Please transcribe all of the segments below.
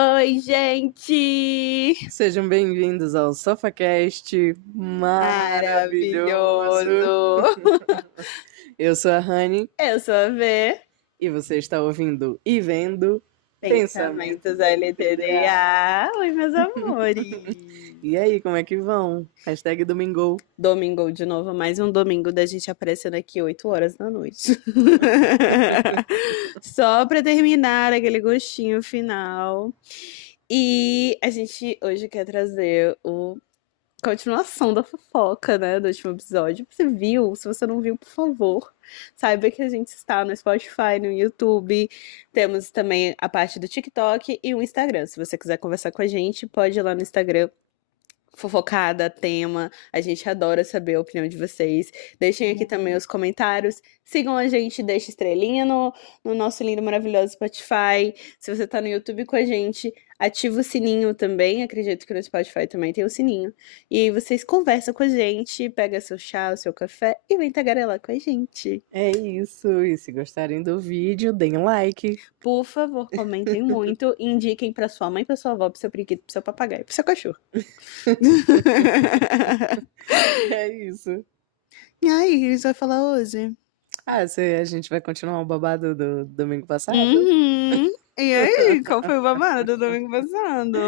Oi, gente! Sejam bem-vindos ao SofaCast maravilhoso. Eu sou a Rani Eu sou a V. e você está ouvindo e vendo Pensamentos LTDA. Oi, meus amores. E aí, como é que vão? Hashtag Domingo. Domingo de novo, mais um domingo da gente aparecendo aqui 8 horas da noite. Só pra terminar aquele gostinho final. E a gente hoje quer trazer continuação da fofoca, né, do último episódio. Você viu? Se você não viu, por favor, saiba que a gente está no Spotify, no YouTube. Temos também a parte do TikTok e o Instagram. Se você quiser conversar com a gente, pode ir lá no Instagram. Fofocada, tema, a gente adora saber a opinião de vocês. Deixem aqui também os comentários. Sigam a gente, deixe estrelinha no nosso lindo, maravilhoso Spotify. Se você tá no YouTube com a gente, ativa o sininho também. Acredito que no Spotify também tem o sininho. E aí vocês conversam com a gente, pega seu chá, o seu café e vem tagarelar com a gente. É isso. E se gostarem do vídeo, deem um like. Por favor, comentem muito e indiquem pra sua mãe, pra sua avó, pro seu periquito, pro seu papagaio, pro seu cachorro. É isso. E aí, o que você vai falar hoje? A gente vai continuar o babado do domingo passado? Uhum. E aí, qual foi o babado do domingo passado?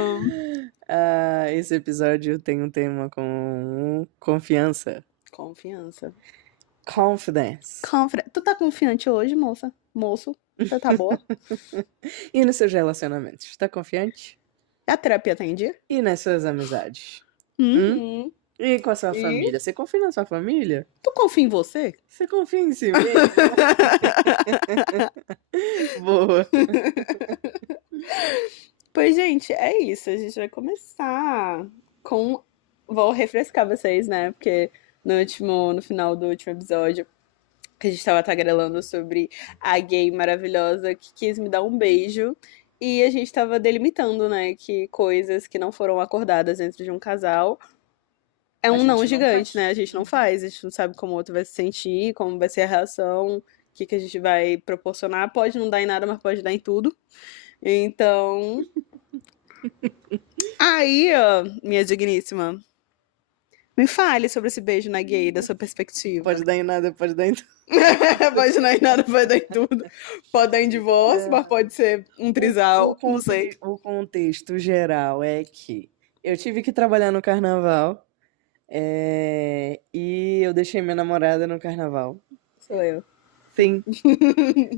Esse episódio tem um tema com confiança. Confiança. Confidence. Tu tá confiante hoje, moça? Moço? Você tá boa? E nos seus relacionamentos? Tá confiante? A terapia tá em dia? E nas suas amizades? Uhum. E com a sua E? família? Você confia na sua família? Tu confia em você? Você confia em si mesmo? Boa. Pois, gente, é isso. A gente vai começar com... Vou refrescar vocês, né? Porque no final do último episódio, que a gente tava tagarelando sobre a gay maravilhosa que quis me dar um beijo. E a gente tava delimitando, né? Que coisas que não foram acordadas dentro de um casal é um não gigante, né? A gente não faz, a gente não sabe como o outro vai se sentir, como vai ser a reação, o que a gente vai proporcionar. Pode não dar em nada, mas pode dar em tudo. Então. Aí, ó, minha digníssima, me fale sobre esse beijo na gay, da sua perspectiva. Pode dar em nada, pode dar em tudo. Pode dar em nada, pode dar em tudo. Pode dar em divórcio, mas pode ser um trisal, não sei. O contexto geral é que eu tive que trabalhar no carnaval. E eu deixei minha namorada no carnaval. Sou eu. Sim.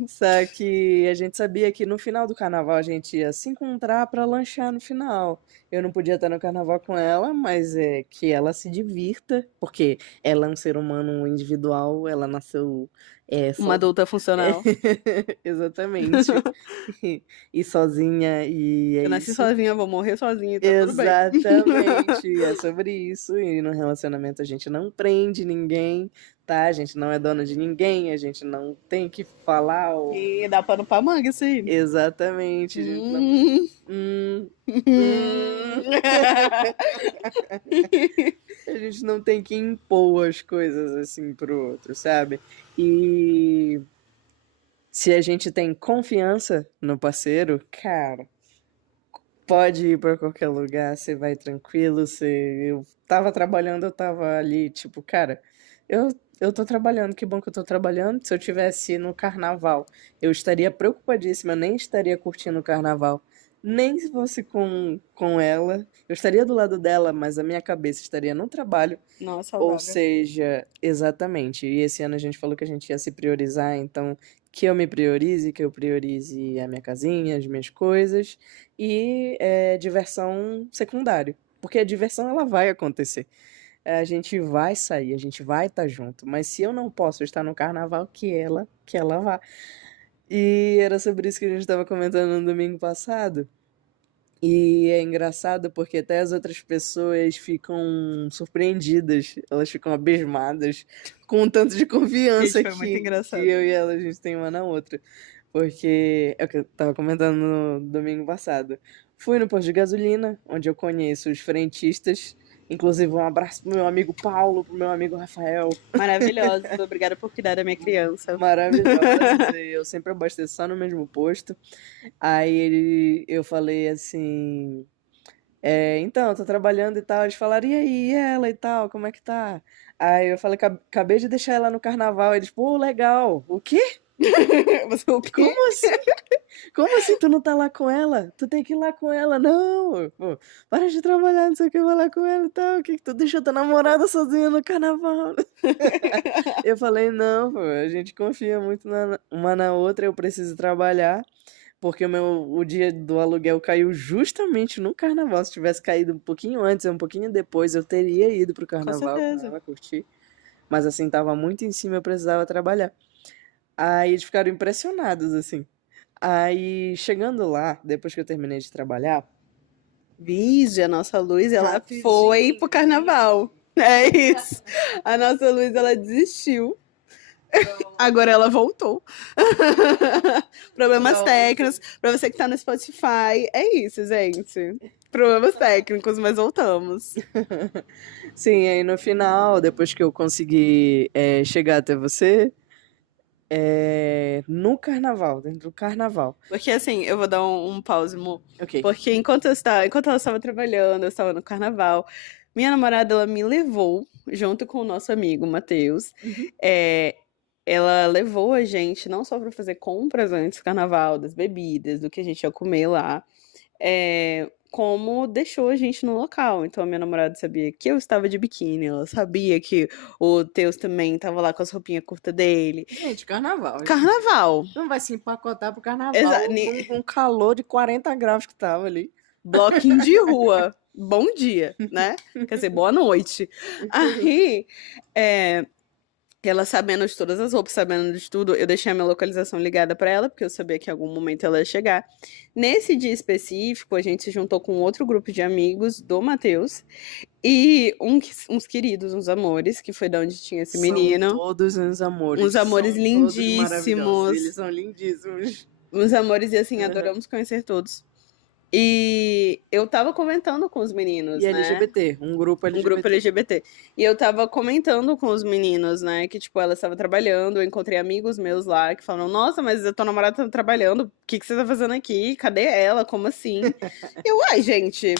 Só que a gente sabia que no final do carnaval a gente ia se encontrar pra lanchar no final. Eu não podia estar no carnaval com ela, mas é que ela se divirta, porque ela é um ser humano individual, ela nasceu Uma adulta funcional. Exatamente. E sozinha, e é Eu nasci isso. sozinha, vou morrer sozinha, tá tudo bem. Exatamente, é sobre isso. E no relacionamento a gente não prende ninguém, tá? A gente não é dono de ninguém, a gente não tem que falar. E dá pano pra manga isso aí. Exatamente. A gente a gente não tem que impor as coisas assim pro outro, sabe? E se a gente tem confiança no parceiro, cara, pode ir pra qualquer lugar, você vai tranquilo. Eu tava trabalhando, eu tava ali, tipo, cara, eu tô trabalhando, que bom que eu tô trabalhando. Se eu tivesse no carnaval, eu estaria preocupadíssima, nem estaria curtindo o carnaval. Nem se fosse com ela, eu estaria do lado dela, mas a minha cabeça estaria no trabalho. Nossa, Ou saudável. seja, exatamente. E esse ano a gente falou que a gente ia se priorizar, então que eu me priorize, que eu priorize a minha casinha, as minhas coisas e diversão secundário. Porque a diversão ela vai acontecer. A gente vai sair, a gente vai estar junto, mas se eu não posso estar no carnaval, que ela vá. E era sobre isso que a gente estava comentando no domingo passado. E é engraçado porque até as outras pessoas ficam surpreendidas, elas ficam abismadas com o tanto de confiança Gente, foi muito engraçado. que eu e ela a gente tem uma na outra. Porque é o que eu tava comentando no domingo passado. Fui no posto de gasolina, onde eu conheço os frentistas. Inclusive, um abraço pro meu amigo Paulo, pro meu amigo Rafael. Maravilhosos. Obrigada por cuidar da minha criança. Maravilhosos. E eu sempre abasteço só no mesmo posto. Aí eu falei assim. Então, eu tô trabalhando e tal. Eles falaram, e aí, e ela e tal, como é que tá? Aí eu falei, acabei de deixar ela no carnaval. Eles, pô, legal. O quê? Você o quê? Como assim? Como assim tu não tá lá com ela? Tu tem que ir lá com ela. Não, pô, para de trabalhar, não sei o que, vai lá com ela e tal. O que que tu deixou tua namorada sozinha no carnaval? Eu falei, não, pô, a gente confia muito uma na outra, eu preciso trabalhar. Porque o dia do aluguel caiu justamente no carnaval. Se tivesse caído um pouquinho antes, um pouquinho depois, eu teria ido pro Com carnaval com certeza. ela, curtir. Mas assim, tava muito em cima, eu precisava trabalhar. Aí eles ficaram impressionados, assim. Aí, chegando lá, depois que eu terminei de trabalhar, Vige, a nossa Luz, ela rapidinho. foi pro carnaval. É isso. A nossa Luz, ela desistiu. Agora ela voltou. Problemas Pronto. técnicos. Pra você que tá no Spotify, é isso, gente. Problemas técnicos, mas voltamos. Sim, aí no final, depois que eu consegui chegar até você, no carnaval, dentro do carnaval. Porque assim, eu vou dar um pause, Mo. Ok. Porque enquanto ela estava trabalhando, eu estava no carnaval, minha namorada, ela me levou, junto com o nosso amigo, Matheus. Uhum. Ela levou a gente não só para fazer compras antes do carnaval, das bebidas, do que a gente ia comer lá, como deixou a gente no local. Então a minha namorada sabia que eu estava de biquíni, ela sabia que o Teus também estava lá com as roupinhas curtas dele. Gente, carnaval. Carnaval. Não vai se empacotar pro carnaval com um calor de 40 graus que tava ali. Bloquinho de rua. Bom dia, né? Quer dizer, boa noite. Aí, ela sabendo de todas as roupas, sabendo de tudo, eu deixei a minha localização ligada pra ela, porque eu sabia que em algum momento ela ia chegar. Nesse dia específico, a gente se juntou com outro grupo de amigos do Matheus e uns queridos, uns amores, que foi da onde tinha esse menino. São todos uns amores. Uns amores São todos maravilhosos. lindíssimos. Eles são lindíssimos. Uns amores, e assim, Uhum. adoramos conhecer todos. E eu tava comentando com os meninos, E né? LGBT, um grupo LGBT. Um grupo LGBT. E eu tava comentando com os meninos, né? Que, tipo, ela estava trabalhando. Eu encontrei amigos meus lá que falaram: Nossa, mas a tua namorada tá trabalhando. O que você tá fazendo aqui? Cadê ela? Como assim? Ai, gente,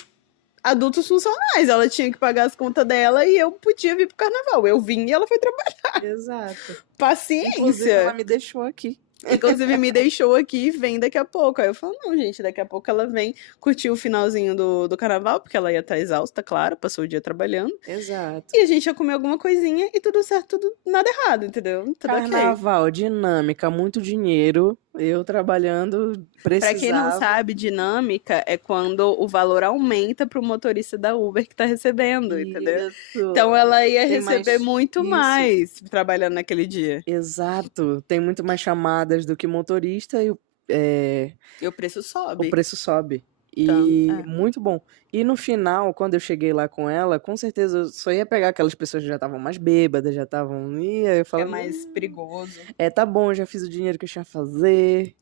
adultos funcionais. Ela tinha que pagar as contas dela e eu podia vir pro carnaval. Eu vim e ela foi trabalhar. Exato. Paciência. Inclusive, ela me deixou aqui. Inclusive, me deixou aqui e vem daqui a pouco. Aí eu falo, não, gente, daqui a pouco ela vem curtir o finalzinho do carnaval, porque ela ia estar exausta, claro, passou o dia trabalhando. Exato. E a gente ia comer alguma coisinha e tudo certo, tudo nada errado, entendeu? Tudo Carnaval, dinâmica, muito dinheiro. Eu trabalhando, precisava. Pra quem não sabe, dinâmica é quando o valor aumenta pro motorista da Uber que tá recebendo, entendeu? Isso. Então ela ia Tem receber mais- muito isso. mais trabalhando naquele dia. Exato. Tem muito mais chamadas do que motorista e E o preço sobe. o preço sobe. Então, E muito bom. E no final, quando eu cheguei lá com ela, com certeza eu só ia pegar aquelas pessoas que já estavam mais bêbadas, já estavam. E aí eu é falava, mais perigoso. tá bom, já fiz o dinheiro que eu tinha a fazer.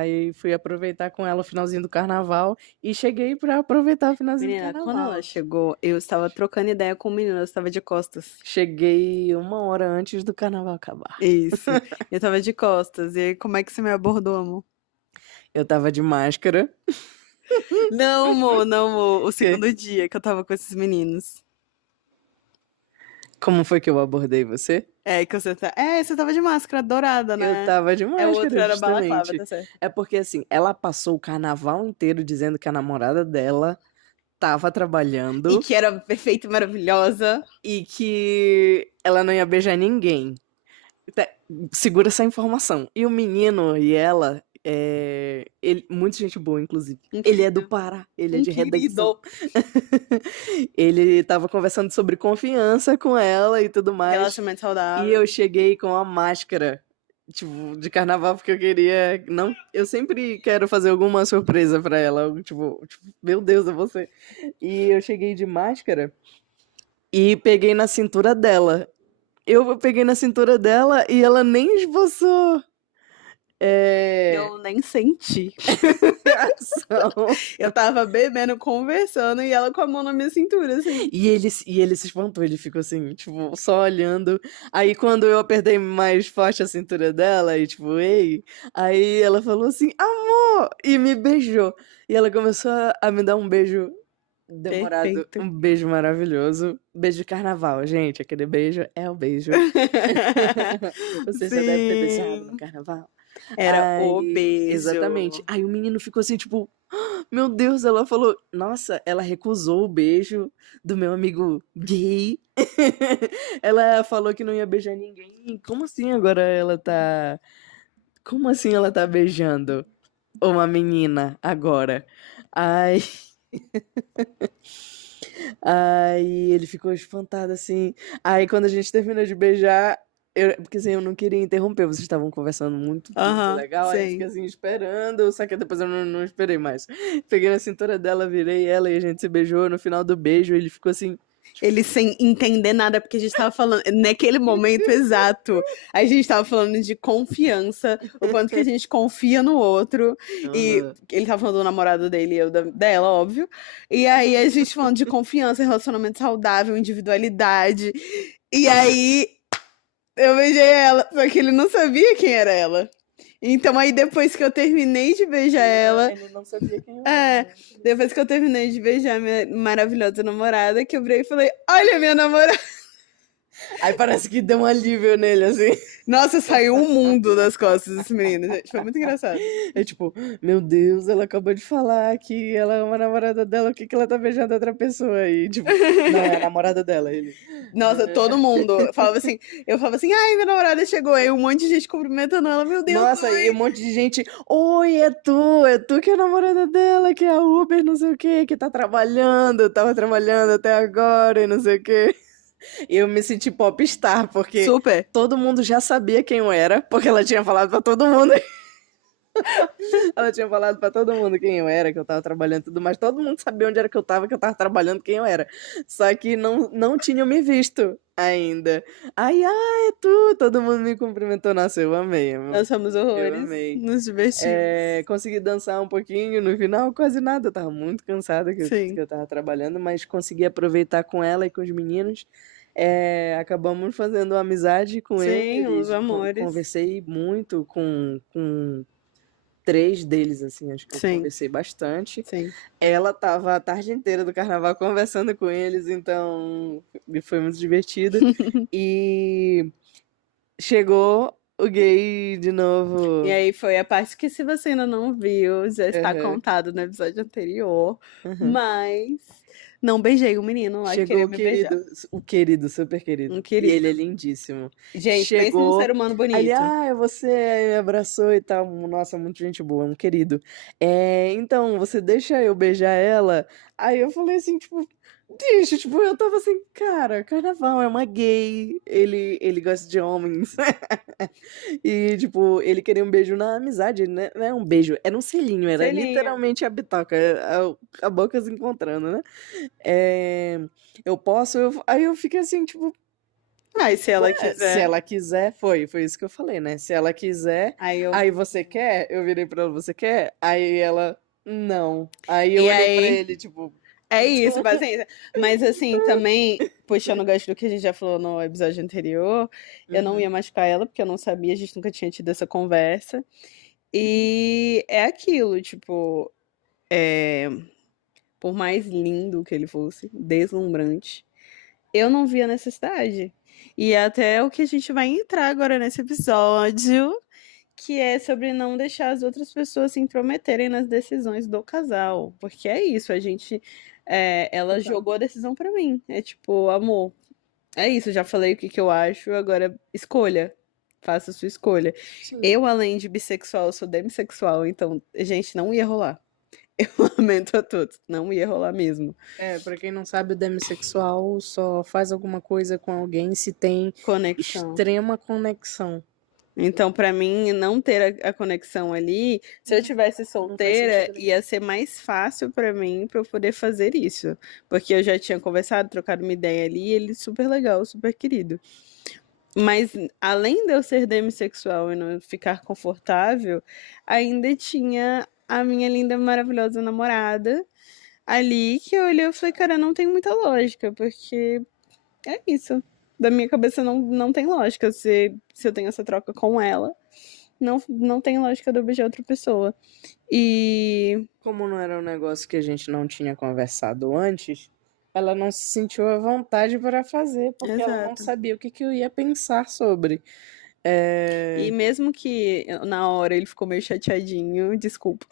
Aí fui aproveitar com ela o finalzinho do carnaval e cheguei pra aproveitar o finalzinho Menina, do carnaval. quando ela chegou, eu estava trocando ideia com o menino, eu estava de costas. Cheguei 1 hora antes do carnaval acabar. Isso. Eu tava de costas. E aí, como é que você me abordou, amor? Eu tava de máscara. Não, amor, não, amor. O segundo dia que eu tava com esses meninos. Como foi que eu abordei você? Que você tá. Você tava de máscara dourada, né? Eu tava de máscara, O outro era balaclava, justamente. tá certo. É porque assim, ela passou o carnaval inteiro dizendo que a namorada dela tava trabalhando E que era perfeita e maravilhosa. e que ela não ia beijar ninguém. Segura essa informação. E o menino e ela, ele, muito gente boa, inclusive. Ele é do Pará, ele é de Redenção. Ele tava conversando sobre confiança com ela e tudo mais. Relacionamento saudável. E eu cheguei com a máscara, tipo, de carnaval, porque eu queria. Não, eu sempre quero fazer alguma surpresa pra ela. Tipo, meu Deus, é você. E eu cheguei de máscara e peguei na cintura dela. Eu peguei na cintura dela e ela nem esboçou Eu nem senti. Reação. Eu tava bebendo, conversando, e ela com a mão na minha cintura, assim. E ele se espantou, ele ficou assim, tipo, só olhando. Aí quando eu apertei mais forte a cintura dela, e tipo, ei, aí ela falou assim, amor! E me beijou. E ela começou a me dar um beijo demorado, Perfeito. um beijo maravilhoso. Beijo de carnaval, gente. Aquele beijo é o beijo. Você já deve ter beijado no Sim. carnaval. Era o Exatamente. beijo. Aí o menino ficou assim, tipo, meu Deus, ela falou, nossa, ela recusou o beijo do meu amigo gay. Ela falou que não ia beijar ninguém. Como assim agora ela tá. Como assim ela tá beijando uma menina agora? Ai. Aí ele ficou espantado assim. Aí quando a gente terminou de beijar, porque assim, eu não queria interromper, vocês estavam conversando muito, muito Aham, legal. Aí eu fiquei sim. assim esperando, só que depois eu não esperei mais. Peguei na cintura dela, virei ela e a gente se beijou. No final do beijo, ele ficou assim. Ele sem entender nada, porque a gente tava falando, naquele momento exato, a gente tava falando de confiança, o quanto que a gente confia no outro, e "Aham." ele tava falando do namorado dele e eu dela, óbvio, e aí a gente falando de confiança, relacionamento saudável, individualidade, e aí eu beijei ela, só que ele não sabia quem era ela. Então aí depois que eu terminei de beijar ela, Ele não sabia quem eu é, era. depois que eu terminei de beijar minha maravilhosa namorada, que eu virei e falei, olha minha namorada. Aí parece que deu um alívio nele, assim. Nossa, saiu um mundo das costas desse menino, gente. Foi muito engraçado. É tipo, meu Deus, ela acabou de falar que ela é uma namorada dela, o que que ela tá beijando outra pessoa aí? Tipo, não, é a namorada dela, ele. Nossa, todo mundo falava assim, eu falava assim, ai, minha namorada chegou, aí um monte de gente cumprimentando ela, meu Deus, Nossa, mãe. e um monte de gente, oi, é tu que é a namorada dela, que é a Uber, não sei o que tá trabalhando, tava trabalhando até agora e não sei o que. E eu me senti popstar, porque Super. todo mundo já sabia quem eu era, porque ela tinha falado pra todo mundo. Ela tinha falado pra todo mundo quem eu era, que eu tava trabalhando e tudo mais. Todo mundo sabia onde era que eu tava trabalhando, quem eu era. Só que não tinham me visto ainda. Ai, é tu! Todo mundo me cumprimentou. Nossa, eu amei, amor. Nós somos Eu horrores, amei. nos divertimos. Consegui dançar um pouquinho no final, quase nada. Eu tava muito cansada que Sim. eu tava trabalhando, mas consegui aproveitar com ela e com os meninos. Acabamos fazendo amizade com Sim, os eles. amores. Conversei muito com 3 deles, assim, acho que eu Sim. conversei bastante. Sim. Ela tava a tarde inteira do carnaval conversando com eles, então foi muito divertido. E chegou o gay de novo. E aí foi a parte que, se você ainda não viu, já está Aham. contado no episódio anterior. Uhum. Mas não beijei o menino lá que Chegou queria o me beijar. querido, super querido. Um E querido. ele é lindíssimo. Gente, pense num Chegou, ser humano bonito. aí ele, é você, aí me abraçou e tal. Nossa, muito gente boa, um querido. Então, você deixa eu beijar ela? Aí eu falei assim, tipo, deixa, tipo, eu tava assim, cara, carnaval é uma gay, ele gosta de homens. E, tipo, ele queria um beijo na amizade, né? Não é um beijo, era um selinho, era Selinho. literalmente a bitoca, a boca se encontrando, né? Eu posso, aí eu fiquei assim, tipo, Mas se ela se quiser. ela quiser, foi isso que eu falei, né? Se ela quiser, aí você quer? Eu virei pra ela, você quer? Aí ela, não. Aí eu E olhei pra aí- ele, tipo, É isso, paciência. Mas assim, também, puxando o gancho do que a gente já falou no episódio anterior, eu não uhum. ia machucar ela, porque eu não sabia, a gente nunca tinha tido essa conversa. E é aquilo, tipo, por mais lindo que ele fosse, deslumbrante, eu não via necessidade. E é até o que a gente vai entrar agora nesse episódio, que é sobre não deixar as outras pessoas se intrometerem nas decisões do casal. Porque é isso, a gente. Ela Total. jogou a decisão pra mim. É tipo, amor, é isso, já falei o que que eu acho, agora escolha. Faça a sua escolha. Sim. Eu, além de bissexual, sou demissexual, então, gente, não ia rolar. Eu lamento a todos, não ia rolar mesmo. Pra quem não sabe, o demissexual só faz alguma coisa com alguém se tem Conexão. extrema conexão. Então, pra mim, não ter a conexão ali, se eu tivesse solteira, sentido nenhum. ia ser mais fácil pra mim pra eu poder fazer isso. Porque eu já tinha conversado, trocado uma ideia ali, e ele super legal, super querido. Mas além de eu ser demissexual e não ficar confortável, ainda tinha a minha linda, maravilhosa namorada ali que eu olhei e falei, cara, não tem muita lógica, porque é isso. Da minha cabeça não tem lógica se eu tenho essa troca com ela. Não tem lógica de eu beijar outra pessoa. E. Como não era um negócio que a gente não tinha conversado antes, ela não se sentiu à vontade para fazer, porque ela não Exato. sabia o que que eu ia pensar sobre. E mesmo que na hora ele ficou meio chateadinho, desculpa.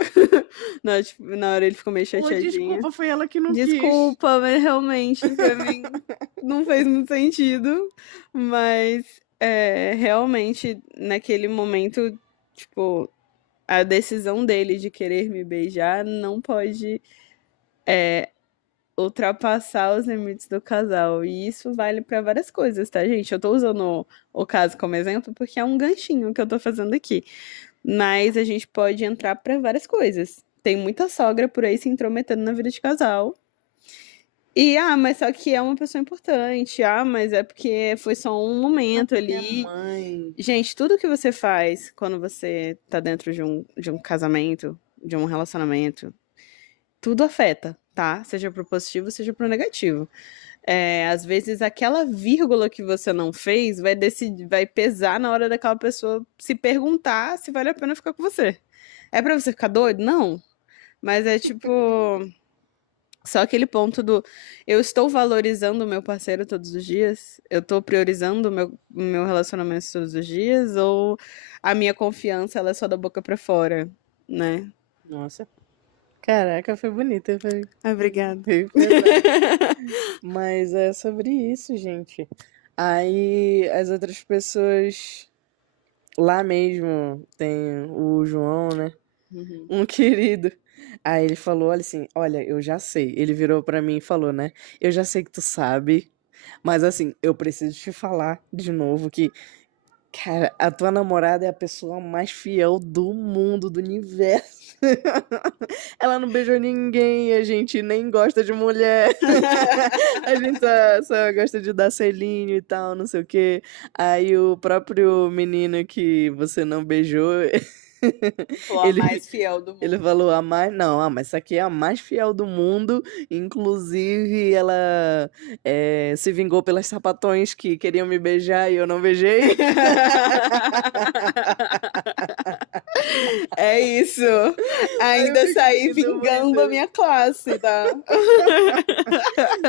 Na hora ele ficou meio chateadinho. Desculpa, foi ela que não quis. Desculpa, mas realmente pra mim não fez muito sentido. Mas realmente naquele momento, tipo, a decisão dele de querer me beijar não pode ultrapassar os limites do casal. E isso vale pra várias coisas, tá, gente? Eu tô usando o caso como exemplo porque é um ganchinho que eu tô fazendo aqui. Mas a gente pode entrar pra várias coisas. Tem muita sogra por aí se intrometendo na vida de casal. E, mas só que é uma pessoa importante. Mas é porque foi só um momento ali. Mãe. Gente, tudo que você faz quando você tá dentro de um casamento, de um relacionamento, tudo afeta, tá? Seja pro positivo, seja pro negativo. Às vezes aquela vírgula que você não fez vai pesar na hora daquela pessoa se perguntar se vale a pena ficar com você. É pra você ficar doido? Não. Mas é tipo. Só aquele ponto do eu estou valorizando o meu parceiro todos os dias? Eu estou priorizando o meu relacionamento todos os dias? Ou a minha confiança ela é só da boca pra fora, né? Nossa. Caraca, foi bonita. Foi... Obrigada. Mas é sobre isso, gente. Aí as outras pessoas lá mesmo tem o João, né? Uhum. Um querido. Aí ele falou, olha assim, olha, eu já sei. Ele virou pra mim e falou, né? Eu já sei que tu sabe, mas assim, eu preciso te falar de novo que, cara, a tua namorada é a pessoa mais fiel do mundo, do universo. Ela não beijou ninguém, a gente nem gosta de mulher. A gente só gosta de dar selinho e tal, não sei o quê. Aí o próprio menino que você não beijou, Sou a mais fiel do mundo. ele falou a mais. Não, mas essa aqui é a mais fiel do mundo. Inclusive, ela se vingou pelas sapatões que queriam me beijar e eu não beijei. É isso. Ainda saí vingando a minha classe, tá?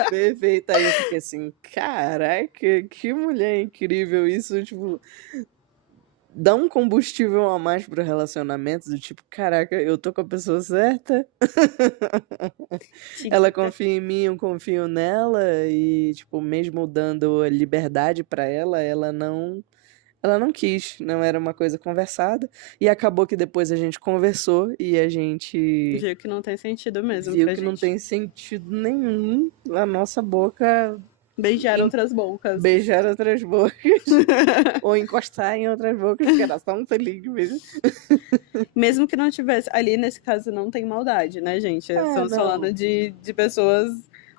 Perfeito. Aí eu fiquei assim, caraca, que mulher incrível isso, tipo, dá um combustível a mais pro relacionamento, do tipo, caraca, eu tô com a pessoa certa. Ela confia em mim, eu confio nela e, tipo, mesmo dando a liberdade pra ela, ela não quis, não era uma coisa conversada. E acabou que depois a gente conversou e a gente Viu que não tem sentido mesmo viu pra que não gente. tem sentido nenhum a nossa boca Beijar outras bocas. beijar outras bocas ou encostar em outras bocas, que era só um selinho mesmo. Mesmo que não tivesse. Ali, nesse caso, não tem maldade, né, gente? Estamos não. falando de pessoas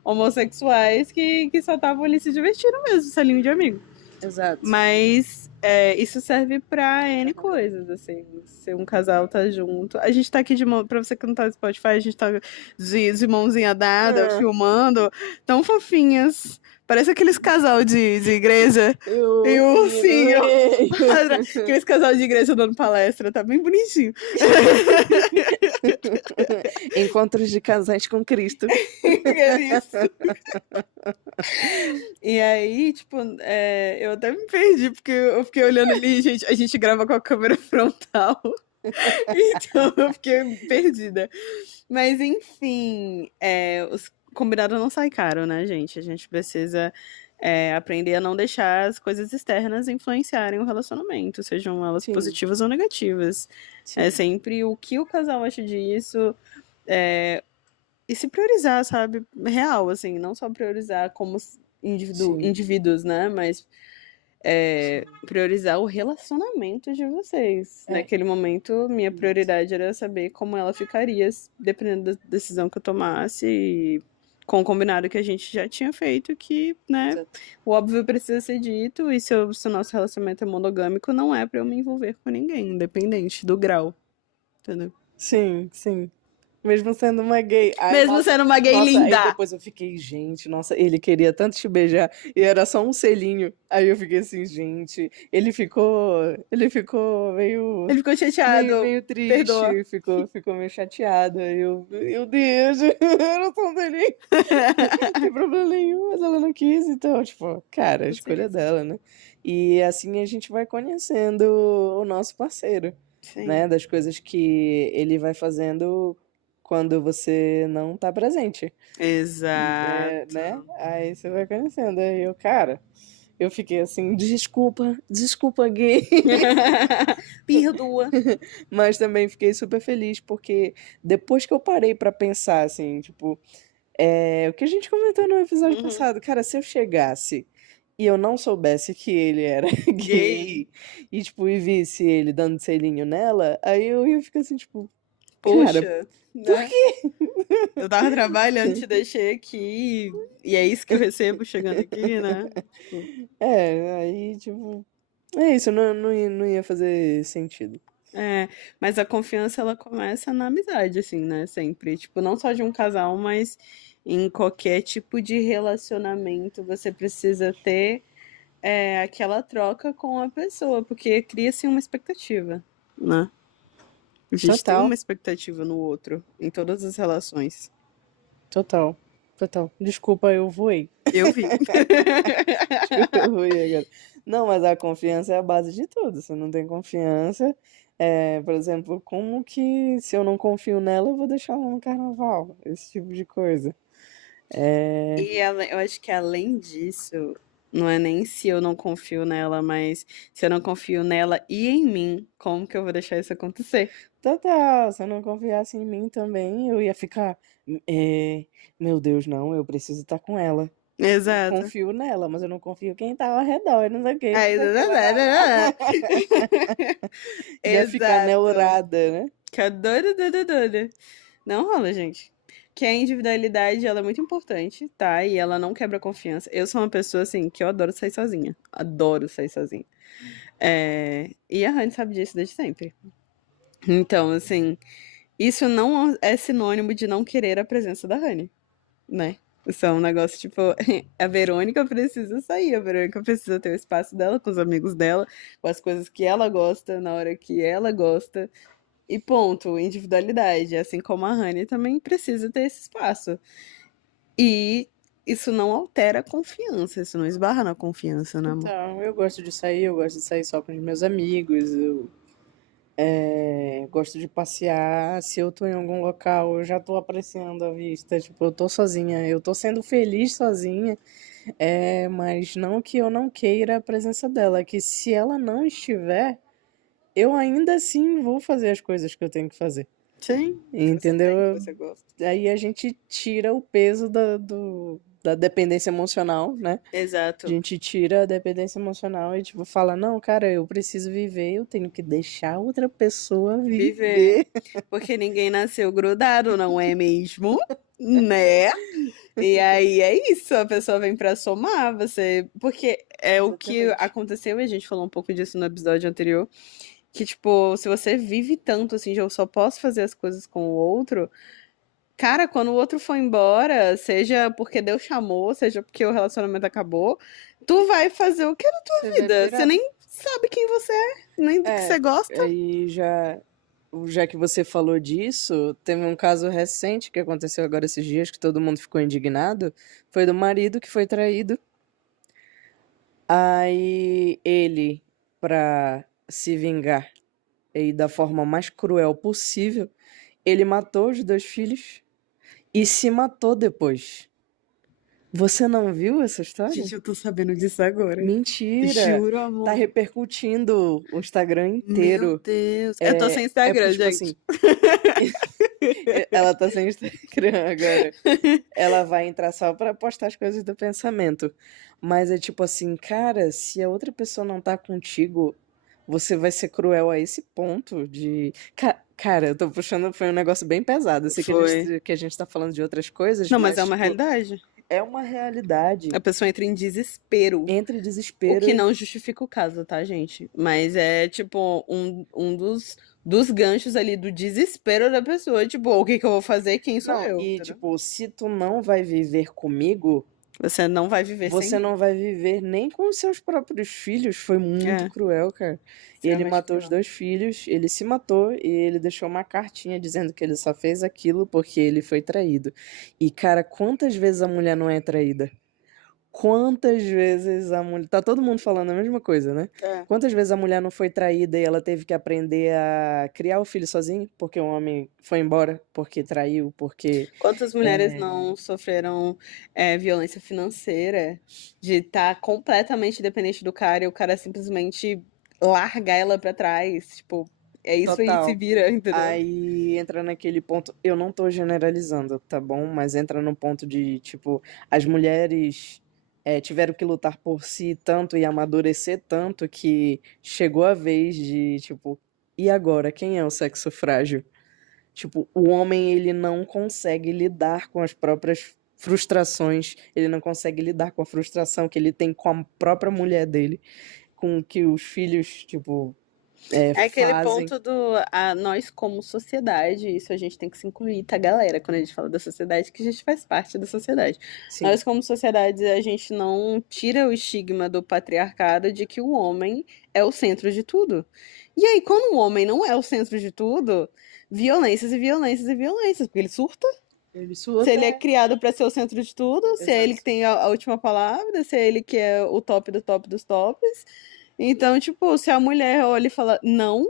homossexuais que só estavam ali se divertindo mesmo, selinho de amigo. Exato. Mas isso serve pra N coisas, assim. Se um casal tá junto. A gente tá aqui de mão. Pra você que não tá no Spotify, a gente tá de mãozinha dada, filmando. Tão fofinhas. Parece aqueles casal de igreja. E o ursinho. Aqueles casal de igreja dando palestra. Tá bem bonitinho. Encontros de casais com Cristo. É isso. E aí, tipo, eu até me perdi, porque eu fiquei olhando ali, gente, a gente grava com a câmera frontal. Então eu fiquei perdida. Mas enfim, os combinados não sai caro, né, gente? A gente precisa aprender a não deixar as coisas externas influenciarem o relacionamento, sejam elas Sim. positivas ou negativas. Sim. É sempre o que o casal acha disso. E se priorizar, sabe? Real, assim, não só priorizar como indivíduos, né? Mas priorizar o relacionamento de vocês. Naquele momento, minha prioridade era saber como ela ficaria, dependendo da decisão que eu tomasse. E com o combinado que a gente já tinha feito, que, né, Exato. o óbvio precisa ser dito, e se o nosso relacionamento é monogâmico, não é pra eu me envolver com ninguém, independente do grau, entendeu? Sim, sim. Mesmo sendo uma gay. Ai, Mesmo nossa, sendo uma gay nossa, aí linda! depois eu fiquei, gente, nossa, ele queria tanto te beijar e era só um selinho. Aí eu fiquei assim, gente, ele ficou meio, Ele ficou meio, chateado, meio perdoa. triste, ficou meio chateado. Aí eu, meu Deus, era só um selinho, não tem problema nenhum, mas ela não quis, então, tipo, cara, a escolha Paciência. dela, né? E assim a gente vai conhecendo o nosso parceiro, Sim. né? Das coisas que ele vai fazendo quando você não tá presente, né? Exato. Aí você vai conhecendo. Aí eu, cara, eu fiquei assim, desculpa, gay. Perdoa. Mas também fiquei super feliz porque depois que eu parei pra pensar, assim, tipo, o que a gente comentou no episódio Uhum. passado, cara, se eu chegasse e eu não soubesse que ele era Gay. gay e, tipo, e visse ele dando selinho nela, aí eu ia ficar assim, tipo, cara, Poxa, por né? quê? Eu tava trabalhando, te deixei aqui, e é isso que eu recebo chegando aqui, né? Tipo, Aí, tipo, é isso, não ia fazer sentido. é, mas a confiança ela começa na amizade, assim, né? Sempre. Tipo, não só de um casal, mas em qualquer tipo de relacionamento você precisa ter aquela troca com a pessoa, porque cria-se uma expectativa, né? A gente tem uma Total, expectativa no outro, em todas as relações. total, total. Desculpa, eu voei. Eu vi. Desculpa, eu voei agora. Não, mas a confiança é a base de tudo. Se não tem confiança, por exemplo, como que se eu não confio nela, eu vou deixar ela no carnaval? Esse tipo de coisa. É, Eu acho que além disso, não é nem se eu não confio nela, mas se eu não confio nela e em mim, como que eu vou deixar isso acontecer? total, se eu não confiasse em mim também, eu ia ficar, é, meu Deus, não, eu preciso estar com ela. Eu Exato. confio nela, mas eu não confio quem tá ao redor, não sei o que, não Aí, sei o que. Ia ficar exato. neurada, né? Fica doida, doida, doida. Não rola, gente. Que a individualidade, ela é muito importante, tá? E ela não quebra a confiança. Eu sou uma pessoa, assim, que eu adoro sair sozinha. Adoro sair sozinha. E a Honey sabe disso desde sempre. Então, assim, isso não é sinônimo de não querer a presença da Honey, né? Isso é um negócio tipo, a Verônica precisa sair, a Verônica precisa ter o espaço dela com os amigos dela, com as coisas que ela gosta, na hora que ela gosta. E ponto, individualidade. Assim como a Honey também precisa ter esse espaço. E isso não altera a confiança, isso não esbarra na confiança, né, amor? Então, eu gosto de sair só com os meus amigos, eu gosto de passear. Se eu tô em algum local, eu já tô apreciando a vista, tipo, eu tô sozinha, eu tô sendo feliz sozinha, mas não que eu não queira a presença dela, é que se ela não estiver, eu ainda assim vou fazer as coisas que eu tenho que fazer, Sim, que você tem, que entendeu? você gosta. Aí a gente tira o peso da dependência emocional, né? A Exato. gente tira a dependência emocional e, tipo, fala, não, cara, eu preciso viver, eu tenho que deixar outra pessoa Viver. viver. Porque ninguém nasceu grudado, não é mesmo? Né? E aí é isso, a pessoa vem pra somar, você. Porque é o que Exatamente. aconteceu, e a gente falou um pouco disso no episódio anterior. Que, tipo, se você vive tanto assim, de eu só posso fazer as coisas com o outro, cara, quando o outro for embora, seja porque Deus chamou, seja porque o relacionamento acabou, tu vai fazer o que é da tua Você vai vida? Você pirar. nem sabe quem você é, nem do que você É, gosta. aí já que você falou disso, teve um caso recente que aconteceu agora esses dias, que todo mundo ficou indignado, foi do marido que foi traído. Aí ele, pra se vingar e da forma mais cruel possível, ele matou os dois filhos e se matou depois. Você não viu essa história? Gente, eu tô sabendo disso agora. Mentira! Juro, Tá amor. repercutindo o Instagram Meu inteiro. Deus. Eu tô É, sem é porque, Instagram, tipo gente. assim, ela tá sem Instagram agora. Ela vai entrar só pra postar as coisas do pensamento. Mas é tipo assim, cara, se a outra pessoa não tá contigo, você vai ser cruel a esse ponto de. Cara, eu tô puxando, foi um negócio bem pesado. Eu sei Foi. que a gente tá falando de outras coisas, Não, mas é mas, uma tipo, realidade. é uma realidade. A pessoa entra em desespero. Entre O desespero que e. não justifica o caso, tá, gente? Mas é, tipo, um dos ganchos ali do desespero da pessoa. Tipo, o que que eu vou fazer? Quem sou Não, eu? e, Entendeu? tipo, se tu não vai viver comigo, Você não vai viver sem você mim. não vai viver nem com os seus próprios filhos. Foi muito É, cruel, cara. Ele extremamente matou os cruel. 2 filhos, ele se matou e ele deixou uma cartinha dizendo que ele só fez aquilo porque ele foi traído. E, cara, quantas vezes a mulher não é traída? Quantas vezes a mulher. Tá todo mundo falando a mesma coisa, né? É. Quantas vezes a mulher não foi traída e ela teve que aprender a criar o filho sozinha porque o homem foi embora, porque traiu, porque. Quantas mulheres não sofreram violência financeira de estar completamente dependente do cara e o cara simplesmente largar ela pra trás? Tipo, é isso aí, se Total. vira, entendeu? Aí entra naquele ponto, eu não tô generalizando, tá bom? Mas entra no ponto de, tipo, as mulheres tiveram que lutar por si tanto e amadurecer tanto que chegou a vez de, tipo, e agora? Quem é o sexo frágil? Tipo, o homem, ele não consegue lidar com as próprias frustrações, ele não consegue lidar com a frustração que ele tem com a própria mulher dele, com o que os filhos, tipo, É aquele fazem. ponto nós como sociedade, isso a gente tem que se incluir, tá, galera? Quando a gente fala da sociedade, que a gente faz parte da sociedade. Sim, Nós como sociedade, a gente não tira o estigma do patriarcado de que o homem é o centro de tudo. E aí, quando o homem não é o centro de tudo, violências e violências e violências, porque ele surta. ele Se surta. ele é criado pra ser o centro de tudo, se é ele Exato. que tem a última palavra, se é ele que é o top do top dos tops. Então, tipo, se a mulher olha e fala não,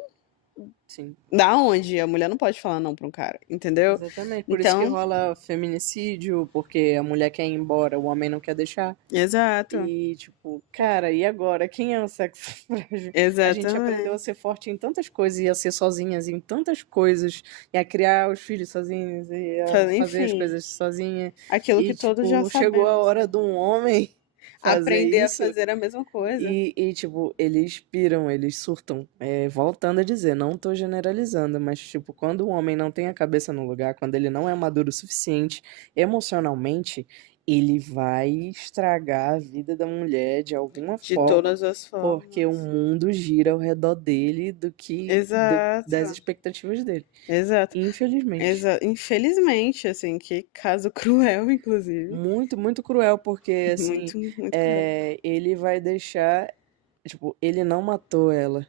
Sim, da onde? A mulher não pode falar não pra um cara, entendeu? exatamente. Por isso que Então, rola feminicídio, porque a mulher quer ir embora, o homem não quer deixar. exato. E, tipo, cara, e agora? Quem é o sexo frágil? A gente aprendeu a Exatamente. ser forte em tantas coisas, e a ser sozinhas em tantas coisas, e a criar os filhos sozinhos, e a fazer as Enfim, coisas sozinha. aquilo E, que todos já tipo, chegou a sabemos, hora né? de um homem fazer Aprender a isso. fazer a mesma coisa. Tipo, eles piram, eles surtam. Voltando a dizer, não tô generalizando, mas, tipo, quando o homem não tem a cabeça no lugar, quando ele não é maduro o suficiente emocionalmente, ele vai estragar a vida da mulher de alguma De forma, todas as porque o formas. mundo gira ao redor dele das Exato. expectativas dele. Exato. Infelizmente. Infelizmente, assim, que caso cruel, inclusive. Muito, muito cruel, porque, assim, Muito, muito cruel. ele vai deixar. Tipo, ele não matou ela.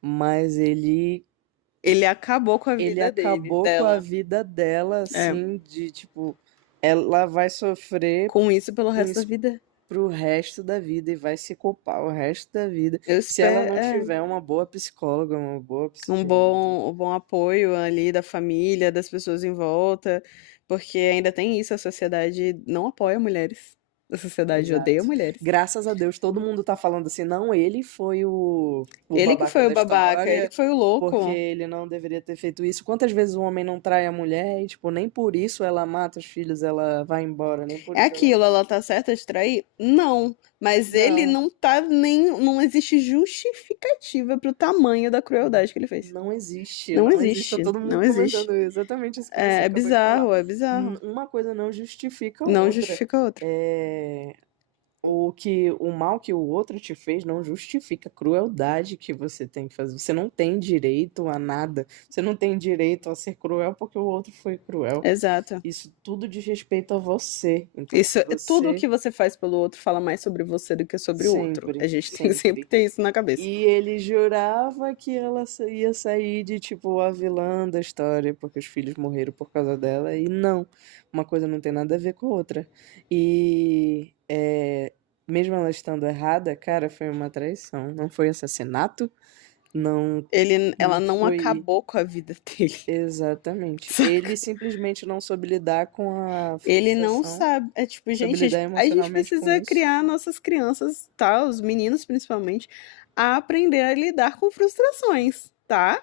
Mas Ele acabou com a ele vida dele, acabou com a dela. vida dela, É, assim, de tipo, ela vai sofrer com isso pelo com resto da isso vida. pro resto da vida e vai se culpar o resto da vida Eu se ela espero, não tiver uma boa psicóloga, uma boa psiquiatra. um bom apoio ali da família, das pessoas em volta, porque ainda tem isso, a sociedade não apoia mulheres. A sociedade odeia Exato. mulheres. Graças a Deus, todo mundo tá falando assim, não, ele foi o Ele que babaca foi o da babaca, ele história, que foi o louco. porque ele não deveria ter feito isso. Quantas vezes o homem não trai a mulher e, tipo, nem por isso ela mata os filhos, ela vai embora, nem por É isso ela aquilo, ela faz. tá certa de trair? Não. Mas ele Não. não tá nem. Não existe justificativa pro tamanho da crueldade que ele fez. Não existe, Não não existe. Tá existe, todo mundo não existe. comentando exatamente isso que você É acabou de falar. bizarro, é bizarro. Uma coisa não justifica a Não outra. justifica outra. É, o mal que o outro te fez não justifica a crueldade que você tem que fazer. Você não tem direito a nada. Você não tem direito a ser cruel porque o outro foi cruel. Exato. Isso tudo diz respeito a você. Então, Isso, se tudo o você que você faz pelo outro fala mais sobre você do que sobre o outro. A sempre, gente tem sempre sempre. que ter isso na cabeça. E ele jurava que ela ia sair de, tipo, a vilã da história, porque os filhos morreram por causa dela. E não, uma coisa não tem nada a ver com a outra. E mesmo ela estando errada, cara, foi uma traição. Não foi assassinato, não, Ela não não foi. acabou com a vida dele. Exatamente. Saca? Ele simplesmente não soube lidar com a Ele não frustração, sabe. É tipo, soube gente, lidar a gente emocionalmente com precisa isso. criar nossas crianças, tá? Os meninos principalmente, a aprender a lidar com frustrações, tá?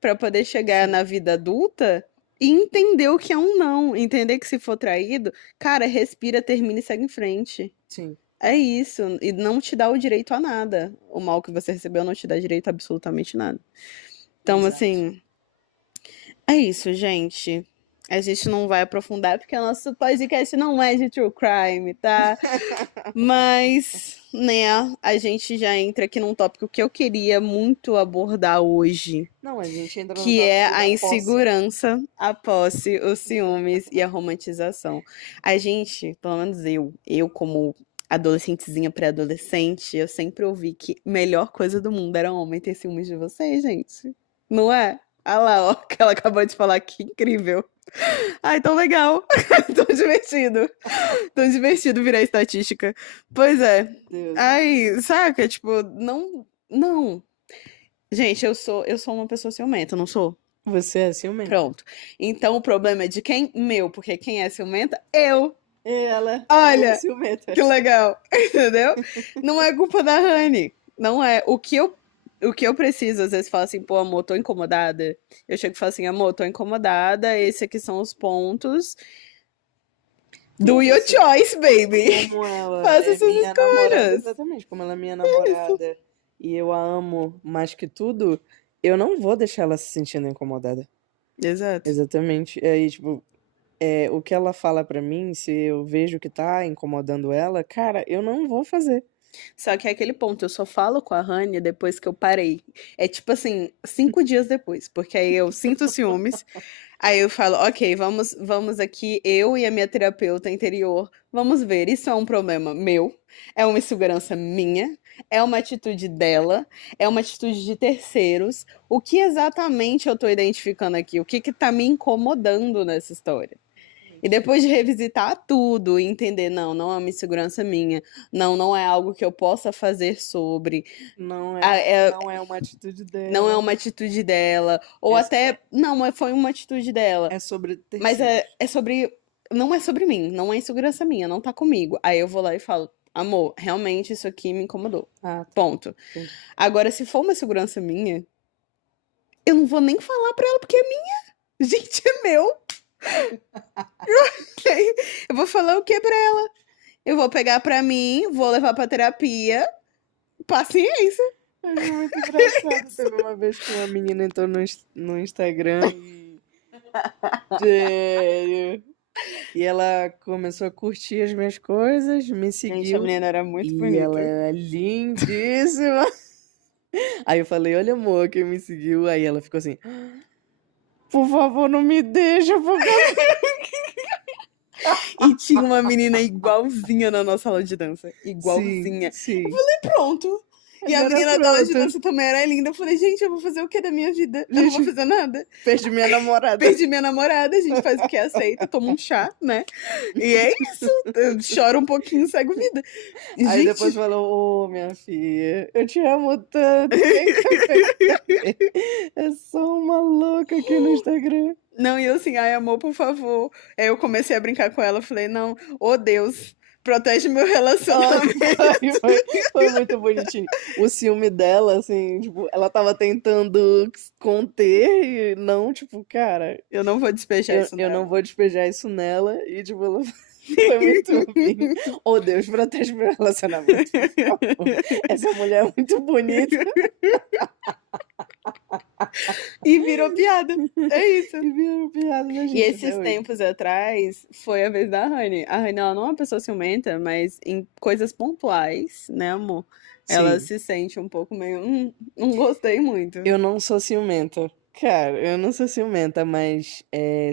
Pra poder chegar Sim, na vida adulta e entender o que é um não. Entender que se for traído, cara, respira, termina e segue em frente. sim. É isso. E não te dá o direito a nada. O mal que você recebeu não te dá direito a absolutamente nada. Então, Exato. assim, é isso, gente. A gente não vai aprofundar porque o nosso podcast não é de true crime, tá? Mas, né, a gente já entra aqui num tópico que eu queria muito abordar hoje, Não, a gente entra no que é tópico a da posse. insegurança, a posse, os ciúmes e a romantização. A gente, pelo menos eu como adolescentezinha, pré-adolescente, eu sempre ouvi que a melhor coisa do mundo era um homem ter ciúmes de você, gente. Não é? Ah lá, ó, que ela acabou de falar, que incrível. Ai, tão legal. Tão divertido. Tão divertido virar estatística. Pois é. Deus. Ai, saca? Tipo, não. Não. Gente, eu sou uma pessoa ciumenta, não sou? Você é ciumenta. Pronto. Então o problema é de quem? Meu, porque quem é ciumenta? Eu. Ela é Olha, ciumenta. que legal. Entendeu? Não é culpa da Honey. Não é. O que eu preciso, às vezes, falo assim, pô, amor, tô incomodada. Eu chego e falo assim, amor, tô incomodada. Esses aqui são os pontos. Do your Isso. choice, baby. Como ela Faça é suas minha namorada, escolhas. exatamente, como ela é minha Isso. namorada e eu a amo mais que tudo, eu não vou deixar ela se sentindo incomodada. Exato. Exatamente. Aí, tipo, o que ela fala pra mim, se eu vejo que tá incomodando ela, cara, eu não vou fazer. Só que é aquele ponto, eu só falo com a Rania depois que eu parei. É tipo assim, 5 dias depois, porque aí eu sinto ciúmes, aí eu falo, ok, vamos aqui, eu e a minha terapeuta interior, vamos ver, isso é um problema meu, é uma insegurança minha, é uma atitude dela, é uma atitude de terceiros, o que exatamente eu tô identificando aqui, o que que tá me incomodando nessa história? E depois de revisitar tudo e entender, não é uma insegurança minha, não é algo que eu possa fazer sobre, Não ah, é, não é uma atitude não é dela. uma atitude dela, ou É, até, não, foi uma atitude dela, é sobre mas terceiros. é sobre, não é sobre mim, não é insegurança minha, não tá comigo. Aí eu vou lá e falo, amor, realmente isso aqui me incomodou. Ah, tá. Ponto. Entendi. Agora, se for uma insegurança minha, eu não vou nem falar pra ela porque é minha. Gente, é meu. Eu vou falar o que pra ela? Eu vou pegar pra mim, vou levar pra terapia. Paciência. Acho muito engraçado. Teve uma vez que uma menina entrou no Instagram e. Sério. E ela começou a curtir as minhas coisas, me Gente, a seguiu. menina era muito E ela bonita. era lindíssima. Aí eu falei, olha, amor, quem me seguiu. Aí ela ficou assim, por favor, não me deixa, porque E tinha uma menina igualzinha na nossa aula de dança. Sim, Igualzinha. sim. Eu falei, pronto. E a Agora menina da aula de pronto. dança também era linda. Eu falei, gente, eu vou fazer o que da minha vida? Eu não vou Gente, fazer nada. perdi minha namorada. Perdi minha namorada, a gente faz o que aceita, toma um chá, né? E é isso. Chora um pouquinho, segue a vida. E, Aí gente, depois falou, ô, minha filha, eu te amo tanto. Vem cá ver. É só uma louca aqui no Instagram. não, e eu assim, ai, amor, por favor. Aí eu comecei a brincar com ela, falei, não, ô Deus, protege meu Ah, relacionamento. foi muito bonitinho. O ciúme dela, assim, tipo, ela tava tentando conter e não, tipo, cara, Eu não vou despejar isso eu nela. não vou despejar isso nela. E, tipo, ela foi muito fofinho. Oh, Deus, protege meu relacionamento, por favor. Essa mulher é muito bonita. E virou piada. É isso. E virou piada da E gente até esses hoje. tempos atrás foi a vez da Honey. A Honey, ela não é uma pessoa ciumenta, mas em coisas pontuais, né, amor? Ela Sim, se sente um pouco meio. Não gostei muito. eu não sou ciumenta. Cara, eu não sou ciumenta, mas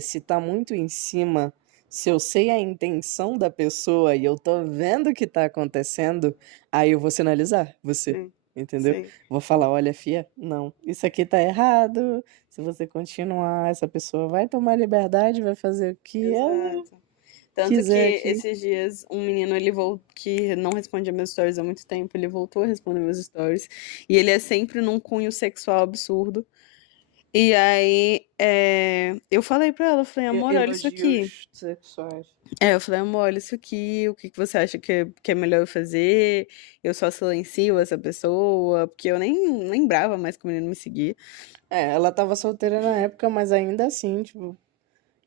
se tá muito em cima, se eu sei a intenção da pessoa e eu tô vendo o que tá acontecendo, aí eu vou sinalizar você, Sim, entendeu? sim. Vou falar, olha, fia, não, isso aqui tá errado. Se você continuar, essa pessoa vai tomar liberdade, vai fazer o que ela Exato. Tanto quiser que aqui. esses dias um menino ele voltou que não respondia meus stories há muito tempo, ele voltou a responder meus stories. E ele é sempre num cunho sexual absurdo. E aí eu falei pra ela, eu falei, amor, olha isso aqui. Elogios sexuais. Eu falei, amor, olha isso aqui, o que que você acha que é melhor eu fazer? Eu só silencio essa pessoa, porque eu nem lembrava mais que o menino me seguia. Ela tava solteira na época, mas ainda assim, tipo,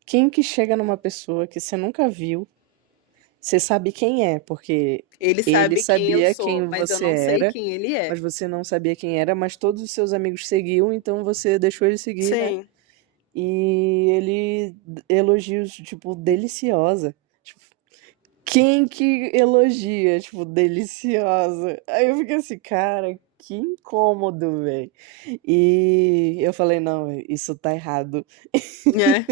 quem que chega numa pessoa que você nunca viu, você sabe quem é, porque Ele ele sabe quem eu sabia sou, quem mas eu você não sei era, quem ele é. mas você não sabia quem era, mas todos os seus amigos seguiam, então você deixou ele seguir, né? Sim. E ele elogios, tipo, deliciosa. Tipo, quem que elogia, tipo, deliciosa? Aí eu fiquei assim, cara, que incômodo, velho. E eu falei, não, isso tá errado. É,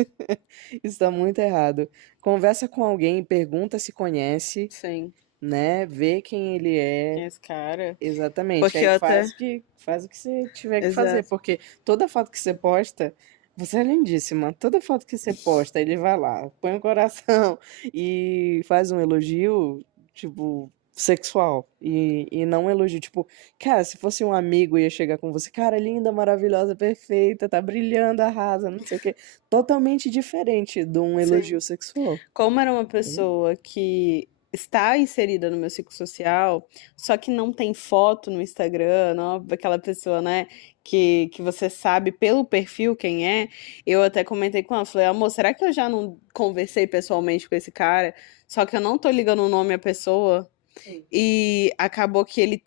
Isso tá muito errado. Conversa com alguém, pergunta se conhece, sim. né? Vê quem ele Quem é. é esse cara? Exatamente. Porque Aí eu até. faz o que você tiver que fazer, Exato. porque toda foto que você posta, você é lindíssima. Toda foto que você posta, ele vai lá, põe um coração e faz um elogio, tipo, sexual. E não um elogio, tipo, cara, se fosse um amigo ia chegar com você, cara, linda, maravilhosa, perfeita, tá brilhando, arrasa, não sei o quê. Totalmente diferente de um Sim. elogio sexual. Como era uma Entendeu? pessoa que está inserida no meu ciclo social, só que não tem foto no Instagram, não, aquela pessoa, né, que você sabe pelo perfil quem é, eu até comentei com ela, falei, amor, será que eu já não conversei pessoalmente com esse cara, só que eu não tô ligando o nome à pessoa, Sim. e acabou que ele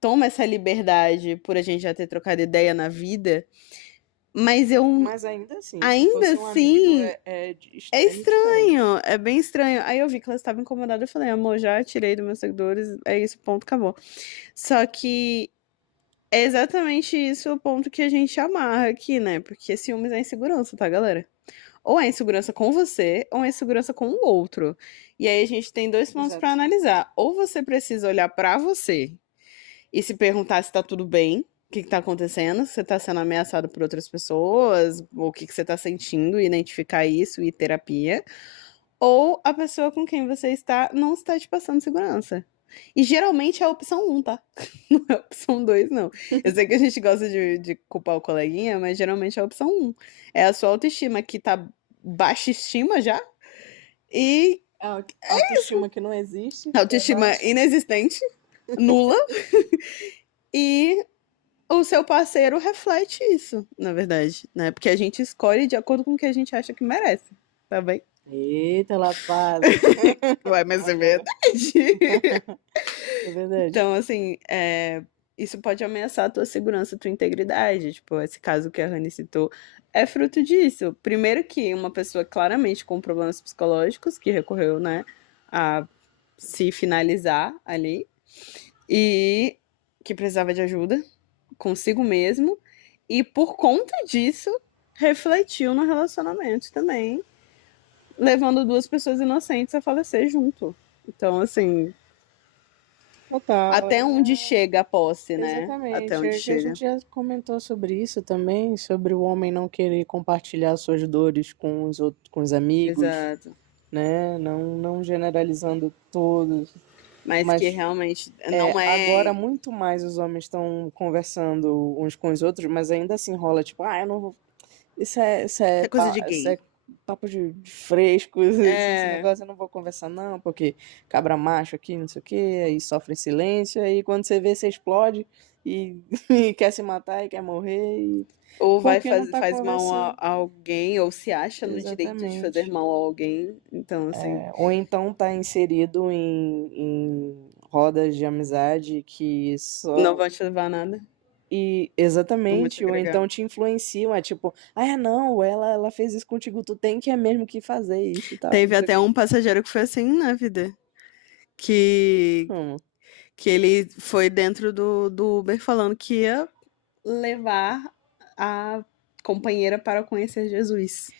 toma essa liberdade por a gente já ter trocado ideia na vida, mas eu Mas ainda assim, se ainda fosse um amigo, assim é de é extremo diferente. estranho, é bem estranho. Aí eu vi que ela estava incomodada, eu falei, amor, já tirei dos meus seguidores, é isso, ponto, acabou. Só que é exatamente isso o ponto que a gente amarra aqui, né? Porque ciúmes é insegurança, tá, galera? Ou é insegurança com você, ou é insegurança com o outro. E aí a gente tem dois pontos pra Exato. analisar. Ou você precisa olhar pra você e se perguntar se tá tudo bem, o que que tá acontecendo, se você tá sendo ameaçado por outras pessoas, ou o que que você tá sentindo, identificar isso e terapia. Ou a pessoa com quem você está não está te passando segurança. E geralmente é a opção um, tá? Não é a opção 2, não. Eu sei que a gente gosta de culpar o coleguinha, mas geralmente é a opção um. É a sua autoestima que tá baixa estima já e A autoestima que não existe, que é autoestima baixa. inexistente, nula, e o seu parceiro reflete isso, na verdade, né? Porque a gente escolhe de acordo com o que a gente acha que merece, tá bem? Eita, lapada. Ué, mas é Agora, verdade. é verdade. Então, assim, isso pode ameaçar a tua segurança, a tua integridade. Tipo, esse caso que a Rani citou é fruto disso. Primeiro que uma pessoa claramente com problemas psicológicos, que recorreu, né, a se finalizar ali, e que precisava de ajuda consigo mesmo, e por conta disso, refletiu no relacionamento também, levando duas pessoas inocentes a falecer junto. Então, assim, Total, até onde chega a posse, né? Até exatamente. onde É que a chega. gente já comentou sobre isso também, sobre o homem não querer compartilhar suas dores com os outros, com os amigos, Exato. né? Não generalizando todos. Mas que Mas realmente não agora é. muito mais os homens estão conversando uns com os outros, mas ainda assim rola, tipo, eu não vou. É coisa de Isso é gay. papo de fresco, esse É. negócio eu não vou conversar não, porque cabra macho aqui, não sei o quê, aí sofre em silêncio, aí quando você vê, você explode e, e quer se matar e quer morrer, e Ou vai porque não tá faz mal conversando. a alguém, ou se acha no direito de fazer Exatamente. mal a alguém. Então, assim, Ou então tá inserido em rodas de amizade que não só. vai te levar a nada. E Não vou te exatamente, ou agregar. então te influenciam, é tipo, não, ela fez isso contigo, tu tem que mesmo que fazer isso e tal, não Teve sei o até quê. um passageiro que foi assim na vida. Que, Como? que ele foi dentro do Uber falando que ia levar a companheira para conhecer Jesus.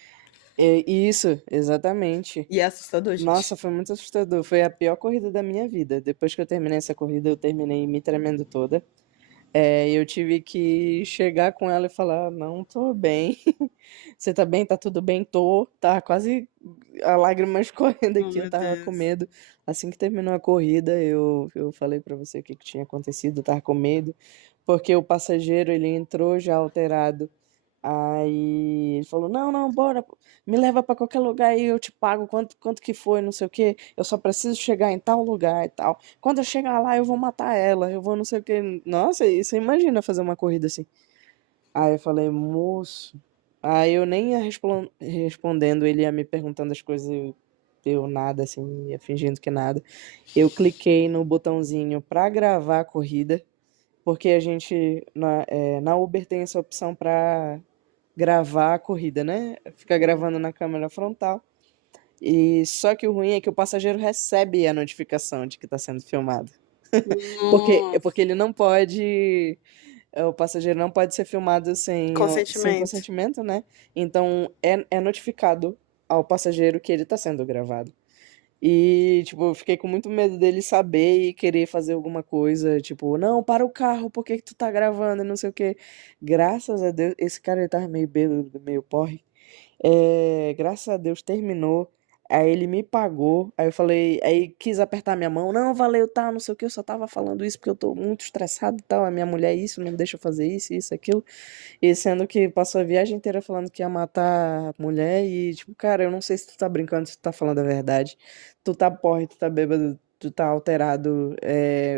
Isso, exatamente. E é assustador, Nossa, gente. foi muito assustador. Foi a pior corrida da minha vida. Depois que eu terminei essa corrida, eu terminei me tremendo toda. Eu tive que chegar com ela e falar, não, tô bem. Você tá bem? Tá tudo bem? Tô. Tava quase a lágrima escorrendo Oh, aqui, eu meu tava com Deus. medo. Assim que terminou a corrida, eu falei pra você o que que tinha acontecido, eu tava com medo, porque o passageiro, ele entrou já alterado. Aí ele falou, não, não, bora, pô, me leva pra qualquer lugar aí, eu te pago quanto que foi, não sei o quê. Eu só preciso chegar em tal lugar e tal. Quando eu chegar lá, eu vou matar ela, eu vou não sei o quê. Nossa, e você imagina fazer uma corrida assim. Aí eu falei, moço. Aí eu nem ia respondendo, ele ia me perguntando as coisas. eu nada, assim, ia fingindo que nada. Eu cliquei no botãozinho pra gravar a corrida, porque a gente, na Uber tem essa opção pra gravar a corrida, né? Fica gravando na câmera frontal. E só que o ruim é que o passageiro recebe a notificação de que está sendo filmado. Porque Nossa. ele não pode. O passageiro não pode ser filmado sem Consentimento. consentimento, né? Então é notificado ao passageiro que ele está sendo gravado. E, tipo, eu fiquei com muito medo dele saber e querer fazer alguma coisa, tipo, não, para o carro, por que que tu tá gravando? E não sei o quê. Graças a Deus, esse cara ele tava meio bêbado, meio porre. Graças a Deus terminou. Aí ele me pagou. Aí eu falei, aí quis apertar minha mão. Não, valeu, tá, não sei o que. Eu só tava falando isso porque eu tô muito estressado e tal. A minha mulher, isso, não deixa eu fazer isso, aquilo. E sendo que passou a viagem inteira falando que ia matar a mulher. E, tipo, cara, eu não sei se tu tá brincando, se tu tá falando a verdade. Tu tá porre, tu tá bêbado, tu tá alterado.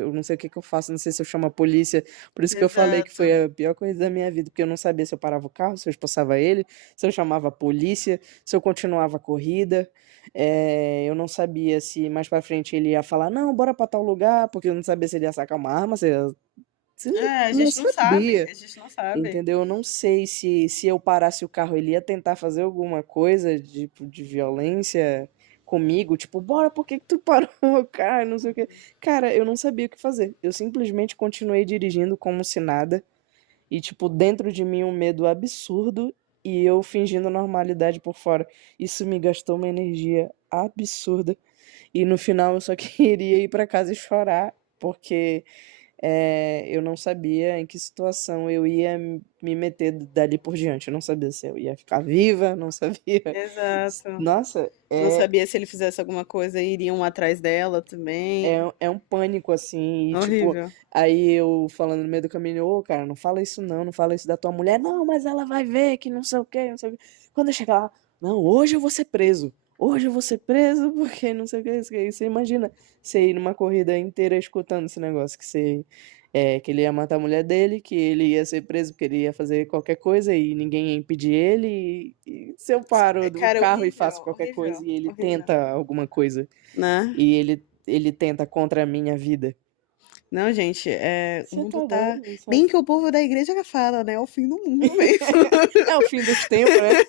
Eu não sei o que que eu faço, não sei se eu chamo a polícia. Por isso que eu falei que foi Exato. a pior coisa da minha vida, porque eu não sabia se eu parava o carro, se eu expulsava ele, se eu chamava a polícia, se eu continuava a corrida. Eu não sabia se mais pra frente ele ia falar, não, bora pra tal lugar, porque eu não sabia se ele ia sacar uma arma, se A não gente não sabe, sabia. a gente não sabe. Entendeu? Eu não sei se eu parasse o carro, ele ia tentar fazer alguma coisa de violência comigo, tipo, bora, por que que tu parou o carro? Não sei o quê. Cara, eu não sabia o que fazer. Eu simplesmente continuei dirigindo como se nada. E, tipo, dentro de mim um medo absurdo e eu fingindo normalidade por fora. Isso me gastou uma energia absurda. E no final eu só queria ir pra casa e chorar, porque eu não sabia em que situação eu ia me meter dali por diante. Eu não sabia se eu ia ficar viva, não sabia. Exato. Nossa, Não sabia se ele fizesse alguma coisa, iriam atrás dela também. é um pânico assim. E tipo, Horrível. aí eu falando no meio do caminho, ô cara, não fala isso não, não fala isso da tua mulher, não, mas ela vai ver que não sei o quê, não sei o quê. Quando eu chegar lá, não, hoje eu vou ser preso. Hoje eu vou ser preso porque não sei o que, isso que. Você imagina você ir numa corrida inteira escutando esse negócio, que ele ia matar a mulher dele, que ele ia ser preso porque ele ia fazer qualquer coisa e ninguém ia impedir ele. E se eu paro do Cara, carro e horrível, faço qualquer coisa horrível, e ele horrível. tenta alguma coisa Né? e ele tenta contra a minha vida. Não, gente, o Você mundo tá tá. doido? Bem que o povo da igreja já fala, né? É o fim do mundo mesmo. É o fim dos tempos, né?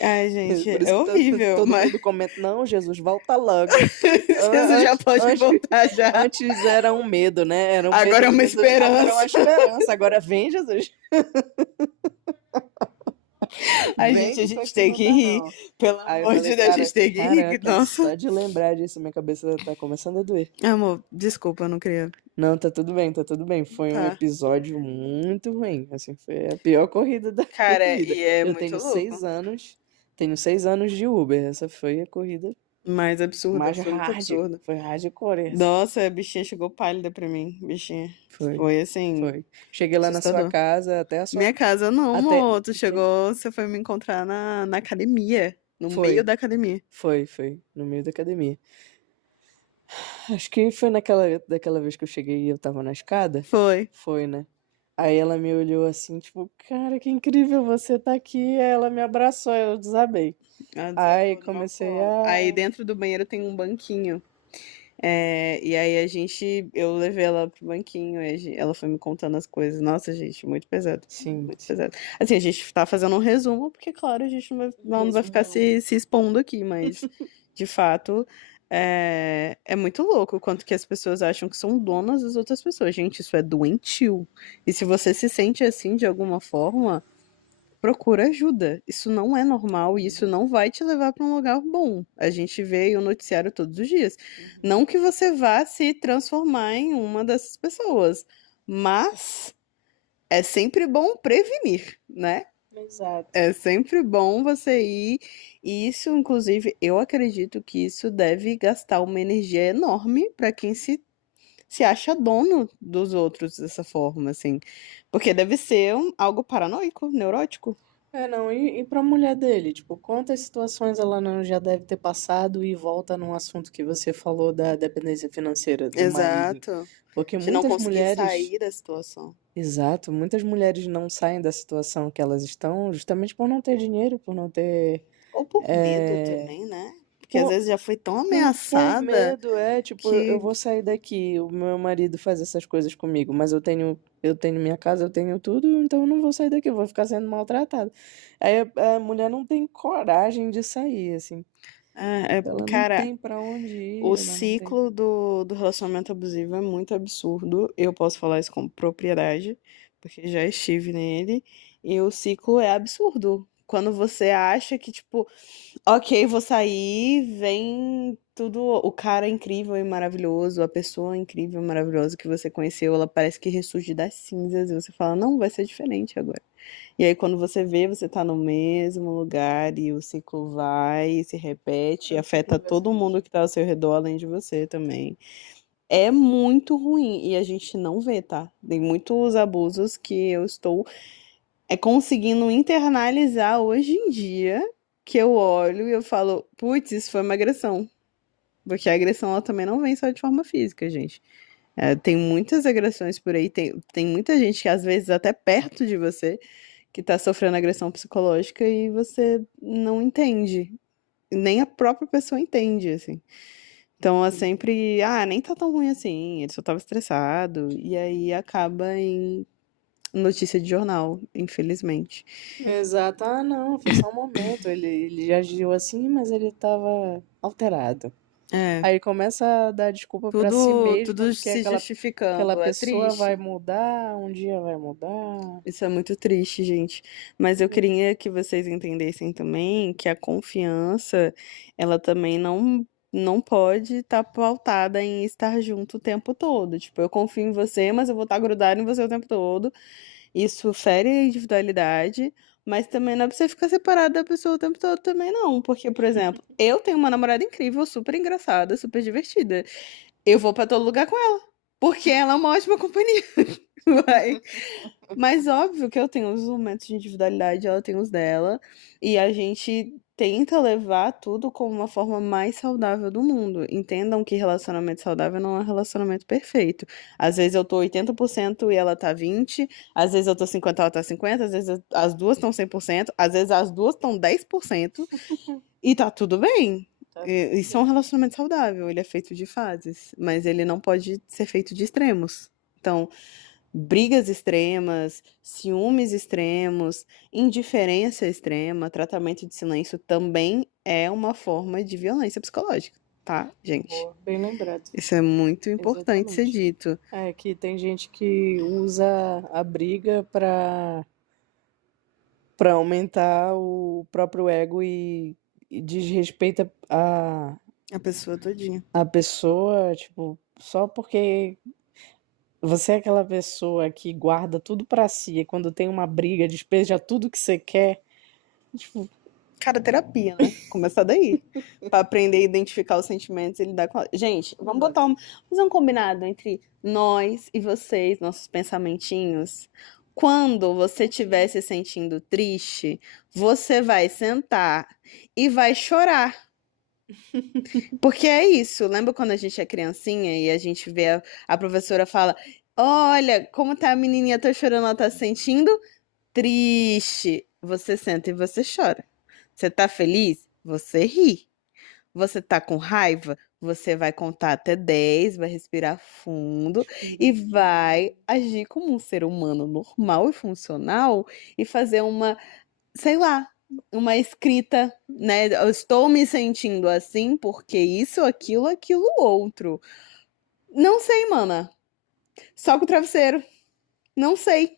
Ai, gente, Por é isso que horrível, todo mas mundo comenta, não, Jesus, volta logo. Jesus já pode Antes, voltar já. antes era um medo, né? Era um medo Agora é de uma Jesus, agora é uma esperança. esperança. Agora vem, Jesus. Ai, Vem gente, a que com gente isso tem não que dá, rir. não. Pelo Aí eu amor falei, de Deus, a gente tem que rir. caraca, Nossa. só de lembrar disso, minha cabeça tá começando a doer. Amor, desculpa, eu não queria. Não, tá tudo bem, tá tudo bem. Foi um Tá. episódio muito ruim. Assim, foi a pior corrida da minha Cara, vida. e é Eu muito louco. tenho 6 anos de Uber. Essa foi a corrida Mais absurda, mais absoluto hard. absurdo. Foi hardcore essa. Nossa, a bichinha chegou pálida pra mim, bichinha. Foi, Foi assim, foi. Cheguei lá na sua assustador. casa, até a sua. Minha casa não, Até. amor. Tu chegou, você foi me encontrar na academia. No meio Foi, da academia. foi. No meio da academia. Acho que foi daquela vez que eu cheguei e eu tava na escada. Foi. Foi, né? Aí ela me olhou assim, tipo, cara, que incrível você tá aqui. Aí ela me abraçou, eu desabei. Ela Aí desabou no meu comecei colo. Aí a. dentro do banheiro tem um banquinho. E aí eu levei ela pro banquinho, aí ela foi me contando as coisas. Nossa, gente, muito pesado. Sim, Muito sim. pesado. Assim, a gente tá fazendo um resumo, porque, claro, a gente não vai ficar Resumão. se expondo aqui, mas, de fato, é muito louco o quanto que as pessoas acham que são donas das outras pessoas. Gente, isso é doentio. E se você se sente assim de alguma forma, procura ajuda. Isso não é normal e isso não vai te levar para um lugar bom. A gente vê aí o noticiário todos os dias. Não que você vá se transformar em uma dessas pessoas, mas é sempre bom prevenir, né? Exato. É sempre bom você ir. E isso, inclusive, eu acredito que isso deve gastar uma energia enorme para quem se acha dono dos outros dessa forma, assim. Porque deve ser algo paranoico, neurótico. Não, e pra mulher dele? Tipo, quantas situações ela não já deve ter passado e volta num assunto que você falou da dependência financeira do marido? Exato. Porque De não muitas conseguir mulheres. sair da situação. Exato, muitas mulheres não saem da situação que elas estão justamente por não ter dinheiro, por não ter Ou por medo também, né? Porque às Por, vezes já foi tão por ameaçada medo, tipo, eu que. vou sair daqui, o meu marido faz essas coisas comigo, mas eu tenho minha casa, eu tenho tudo, então eu não vou sair daqui, eu vou ficar sendo maltratada. Aí a mulher não tem coragem de sair, assim. Ela não Cara, tem pra onde o ir, ela não tem. ciclo do relacionamento abusivo é muito absurdo. Eu posso falar isso com propriedade, porque já estive nele. E o ciclo é absurdo. Quando você acha que, tipo, ok, vou sair, vem tudo. O cara incrível e maravilhoso, a pessoa incrível e maravilhosa que você conheceu, ela parece que ressurge das cinzas e você fala, não, vai ser diferente agora. E aí, quando você vê, você tá no mesmo lugar e o ciclo vai e se repete, e É afeta sempre todo assim. mundo que tá ao seu redor, além de você também. É muito ruim e a gente não vê, tá? Tem muitos abusos que eu estou conseguindo internalizar hoje em dia, que eu olho e eu falo, putz, isso foi uma agressão. Porque a agressão ela também não vem só de forma física, gente. Tem muitas agressões por aí, tem muita gente que às vezes até perto de você que tá sofrendo agressão psicológica e você não entende. Nem a própria pessoa entende, assim. Então é sempre, nem tá tão ruim assim, ele só tava estressado. E aí acaba em notícia de jornal, infelizmente. Exato. Ah, não, foi só um momento. Ele agiu assim, mas ele tava alterado. É, Aí começa a dar desculpa pra si tudo, mesmo tudo de que se aquela justificando. É pessoa vai triste. mudar, um dia vai mudar. Isso é muito triste, gente. Mas eu queria que vocês entendessem também que a confiança, ela também não pode estar pautada em estar junto o tempo todo. Tipo, eu confio em você, mas eu vou estar grudado em você o tempo todo. Isso fere a individualidade, mas também não é pra você ficar separado da pessoa o tempo todo também, não. Porque, por exemplo, eu tenho uma namorada incrível, super engraçada, super divertida. Eu vou pra todo lugar com ela, porque ela é uma ótima companhia. Vai. Mas óbvio que eu tenho os momentos de individualidade, ela tem os dela, e a gente tenta levar tudo como uma forma mais saudável do mundo. Entendam que relacionamento saudável não é um relacionamento perfeito. Às vezes eu tô 80% e ela tá 20%, às vezes eu tô 50% ela tá 50%, às vezes as duas estão 100%, às vezes as duas estão 10%, e tá tudo bem. Tá tudo Isso é um bem. relacionamento saudável, ele é feito de fases, mas ele não pode ser feito de extremos. Então, brigas extremas, ciúmes extremos, indiferença extrema, tratamento de silêncio também é uma forma de violência psicológica, tá, gente? Boa, bem lembrado. Isso é muito importante ser Exatamente. dito. É que tem gente que usa a briga pra aumentar o próprio ego e desrespeita A pessoa todinha. a pessoa, tipo, só porque você é aquela pessoa que guarda tudo pra si e quando tem uma briga, despeja tudo que você quer. Tipo, Cara, terapia, né? Começar daí. Pra aprender a identificar os sentimentos e lidar com. Gente, vamos fazer um combinado entre nós e vocês, nossos pensamentinhos. Quando você estiver se sentindo triste, você vai sentar e vai chorar. Porque é isso. Lembra quando a gente é criancinha e a gente vê a professora fala: Olha, como tá a menininha, tá chorando, ela tá se sentindo triste. Você senta e você chora. Você tá feliz? Você ri. Você tá com raiva? Você vai contar até 10, vai respirar fundo e vai agir como um ser humano normal e funcional e fazer uma, sei lá, uma escrita, né? Eu estou me sentindo assim porque isso, aquilo, outro. Não sei, mana. Só com o travesseiro. Não sei.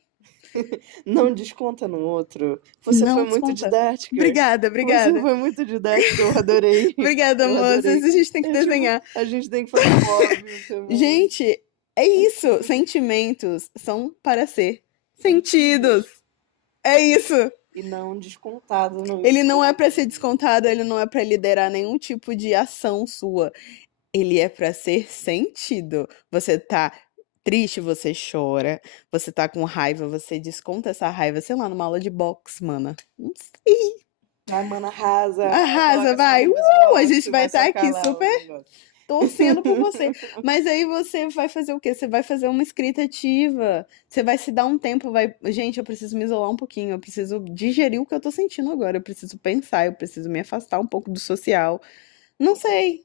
não desconta no outro. Você foi Não muito desconta. didática. Obrigada, Você obrigada. foi muito didática, eu adorei. Obrigada, Eu moças. adorei. A gente tem que É tipo, desenhar. a gente tem que fazer um óbvio também. Gente, é isso. Sentimentos são para ser sentidos. Sentidos. É isso. E não descontado Ele no não é para outro. ser descontado, ele não é para liderar nenhum tipo de ação sua. Ele é para ser sentido. Você tá triste, você chora. Você tá com raiva, você desconta essa raiva, sei lá, numa aula de boxe, mana. Não sei. Vai, mana, arrasa. Arrasa, Coloca sua vai. roupa esporte, A gente vai vai estar aqui sacar lá o super negócio. torcendo por você. Mas aí você vai fazer o quê? Você vai fazer uma escrita ativa. Você vai se dar um tempo, vai. Gente, eu preciso me isolar um pouquinho, eu preciso digerir o que eu tô sentindo agora, eu preciso pensar, eu preciso me afastar um pouco do social. Não sei.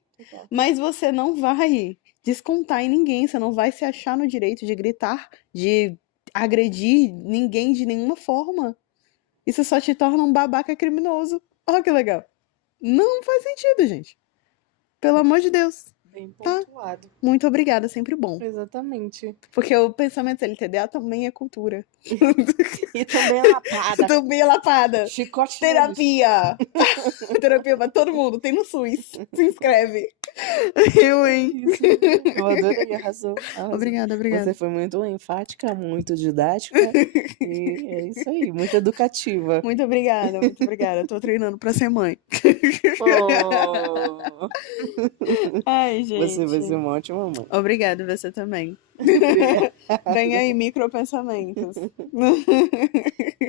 Mas você não vai descontar em ninguém, você não vai se achar no direito de gritar, de agredir ninguém de nenhuma forma. Isso só te torna um babaca criminoso. Olha que legal. Não faz sentido, gente. Pelo amor de Deus. Bem Tá? pontuado. Muito obrigada, sempre bom. Exatamente. Porque o pensamento LTDA também é cultura. E também é lapada. Também é lapada. Chicote neles. Terapia. Terapia pra todo mundo. Tem no SUS. Se inscreve. Eu, hein? Isso. Eu adorei, arrasou. Obrigada, obrigada. Você foi muito enfática, muito didática. E é isso aí, muito educativa. Muito obrigada, muito obrigada. Tô treinando pra ser mãe. Oh. Ai, gente. Você vai ser uma ótima mãe. Obrigada, você também. Ganha aí micropensamentos.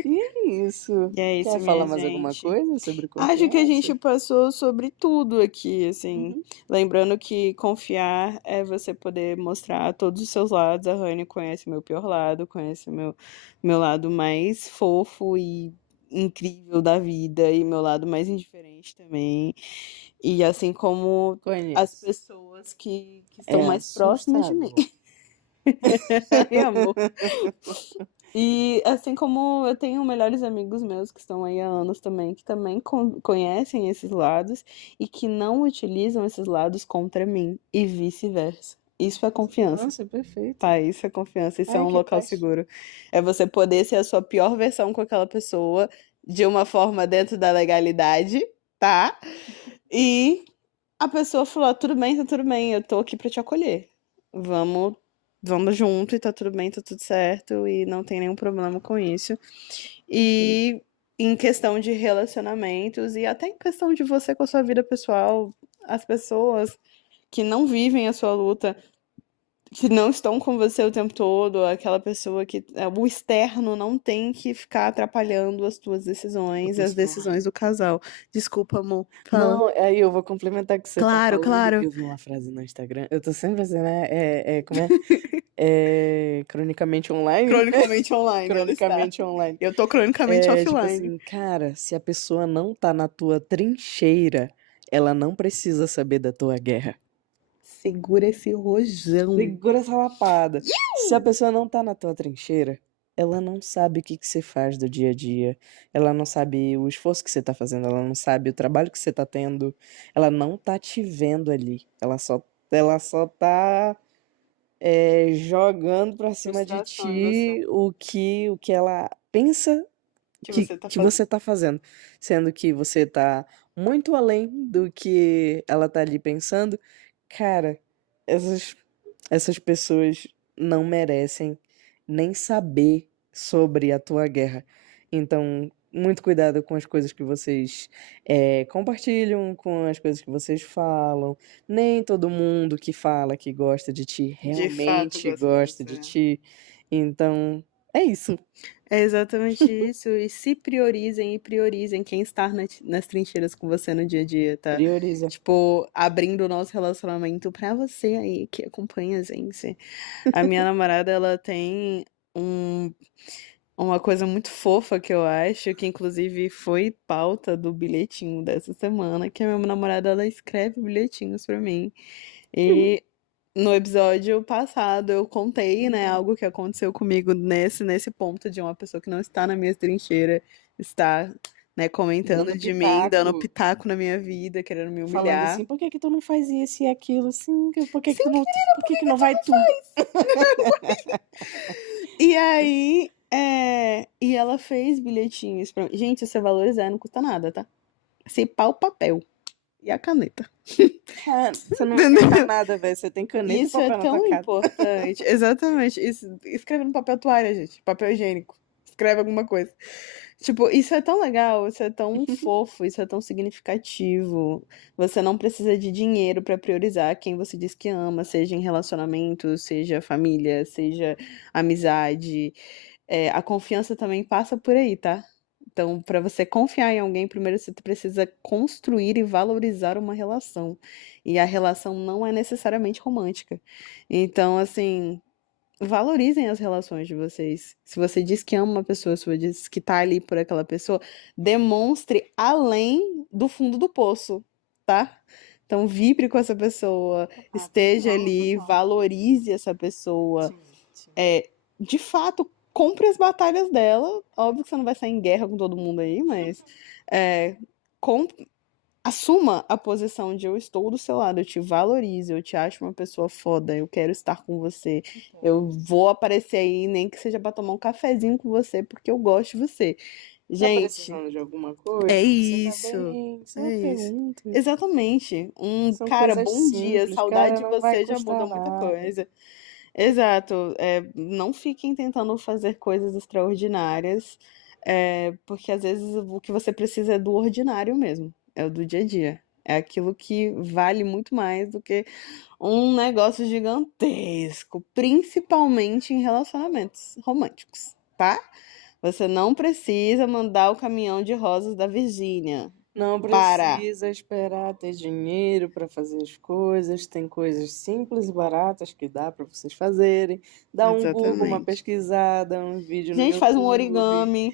E é isso. E é isso, Quer minha falar mais alguma gente. coisa sobre Acho que a gente confiança? passou sobre tudo aqui, assim. Lembrando que confiar é você poder mostrar todos os seus lados. A Rani conhece o meu pior lado, conhece o meu lado mais fofo e incrível da vida, e meu lado mais indiferente também. E assim como as Conheço. pessoas que estão É mais próximas de mim. Ai, amor. E assim como eu tenho melhores amigos meus que estão aí há anos também, que também conhecem esses lados e que não utilizam esses lados contra mim e vice-versa. Isso é confiança, Nossa, perfeito. tá? Isso é confiança, isso é Ai, um que local paixão. seguro. É você poder ser a sua pior versão com aquela pessoa de uma forma dentro da legalidade, tá? E a pessoa falou: tudo bem, tá tudo bem, eu tô aqui pra te acolher. Vamos junto e tá tudo bem, tá tudo certo e não tem nenhum problema com isso. E em questão de relacionamentos e até em questão de você com a sua vida pessoal, as pessoas que não vivem a sua luta, que não estão com você o tempo todo, aquela pessoa que o externo não tem que ficar atrapalhando as tuas decisões e as decisões do casal. Desculpa, amor. Fala. Não, aí eu vou complementar o que você Claro, tá falando. claro. Eu vi uma frase no Instagram. Eu tô sempre assim, né? Como é? Cronicamente online. Cronicamente online. Cronicamente online. Eu tô cronicamente Tipo offline. assim, cara, se a pessoa não tá na tua trincheira, ela não precisa saber da tua guerra. Segura esse rojão. Segura essa lapada. Se a pessoa não tá na tua trincheira, ela não sabe o que que você faz do dia a dia. Ela não sabe o esforço que você tá fazendo, ela não sabe o trabalho que você tá tendo. Ela não tá te vendo ali. Ela só tá jogando pra cima de Frustração em ti o que ela pensa que que você tá fazendo. Sendo que você tá muito além do que ela tá ali pensando. Cara, essas pessoas não merecem nem saber sobre a tua guerra. Então, muito cuidado com as coisas que vocês compartilham, com as coisas que vocês falam. Nem todo mundo que fala que gosta de ti realmente gosta de ti. Então, é isso. É exatamente isso. E se priorizem e priorizem quem está nas trincheiras com você no dia a dia, tá? Prioriza. Tipo, abrindo o nosso relacionamento pra você aí que acompanha a gente. A minha namorada, ela tem uma coisa muito fofa que eu acho, que inclusive foi pauta do bilhetinho dessa semana, que a minha namorada, ela escreve bilhetinhos pra mim. E no episódio passado eu contei, né, algo que aconteceu comigo nesse ponto de uma pessoa que não está na minha trincheira, está, né, comentando Dando de mim, pitaco. dando pitaco na minha vida, querendo me Falando humilhar. assim, por que que tu não faz isso e aquilo? Sim, por que que tu não, por que que não vai tu? E aí, e ela fez bilhetinhos pra mim. Gente, você valorizar não custa nada, tá? Se pá o papel e a caneta. Cara, você não inventa nada, velho. Você tem caneta e Isso é papel na tão tua casa. importante. Exatamente. Isso, escreve no papel toalha, gente. Papel higiênico. Escreve alguma coisa. Tipo, isso é tão legal, isso é tão fofo, isso é tão significativo. Você não precisa de dinheiro pra priorizar quem você diz que ama, seja em relacionamento, seja família, seja amizade. A confiança também passa por aí, tá? Então, para você confiar em alguém, primeiro você precisa construir e valorizar uma relação. E a relação não é necessariamente romântica. Então, assim, valorizem as relações de vocês. Se você diz que ama uma pessoa, se você diz que tá ali por aquela pessoa, demonstre além do fundo do poço, tá? Então, vibre com essa pessoa, esteja total, ali, total. valorize essa pessoa. Sim, sim. De fato, compre as batalhas dela. Óbvio que você não vai sair em guerra com todo mundo aí, mas com- assuma a posição de eu estou do seu lado, eu te valorizo, eu te acho uma pessoa foda, eu quero estar com você, eu vou aparecer aí, nem que seja pra tomar um cafezinho com você, porque eu gosto de você. Tá Gente, precisando de alguma coisa? é Você tá isso. bem? Só É isso. pergunta. Exatamente. São Cara, coisas bom dia, simples, saudade cara, de não vai você já custar muda muita nada. coisa. Exato. Não fiquem tentando fazer coisas extraordinárias, porque às vezes o que você precisa é do ordinário mesmo, é o do dia a dia. É aquilo que vale muito mais do que um negócio gigantesco, principalmente em relacionamentos românticos, tá? Você não precisa mandar o caminhão de rosas da Virgínia. Não Para. precisa esperar ter dinheiro para fazer as coisas. Tem coisas simples e baratas que dá para vocês fazerem. Dá um Google, uma Exatamente. pesquisada, um vídeo no Gente, faz um YouTube. origami,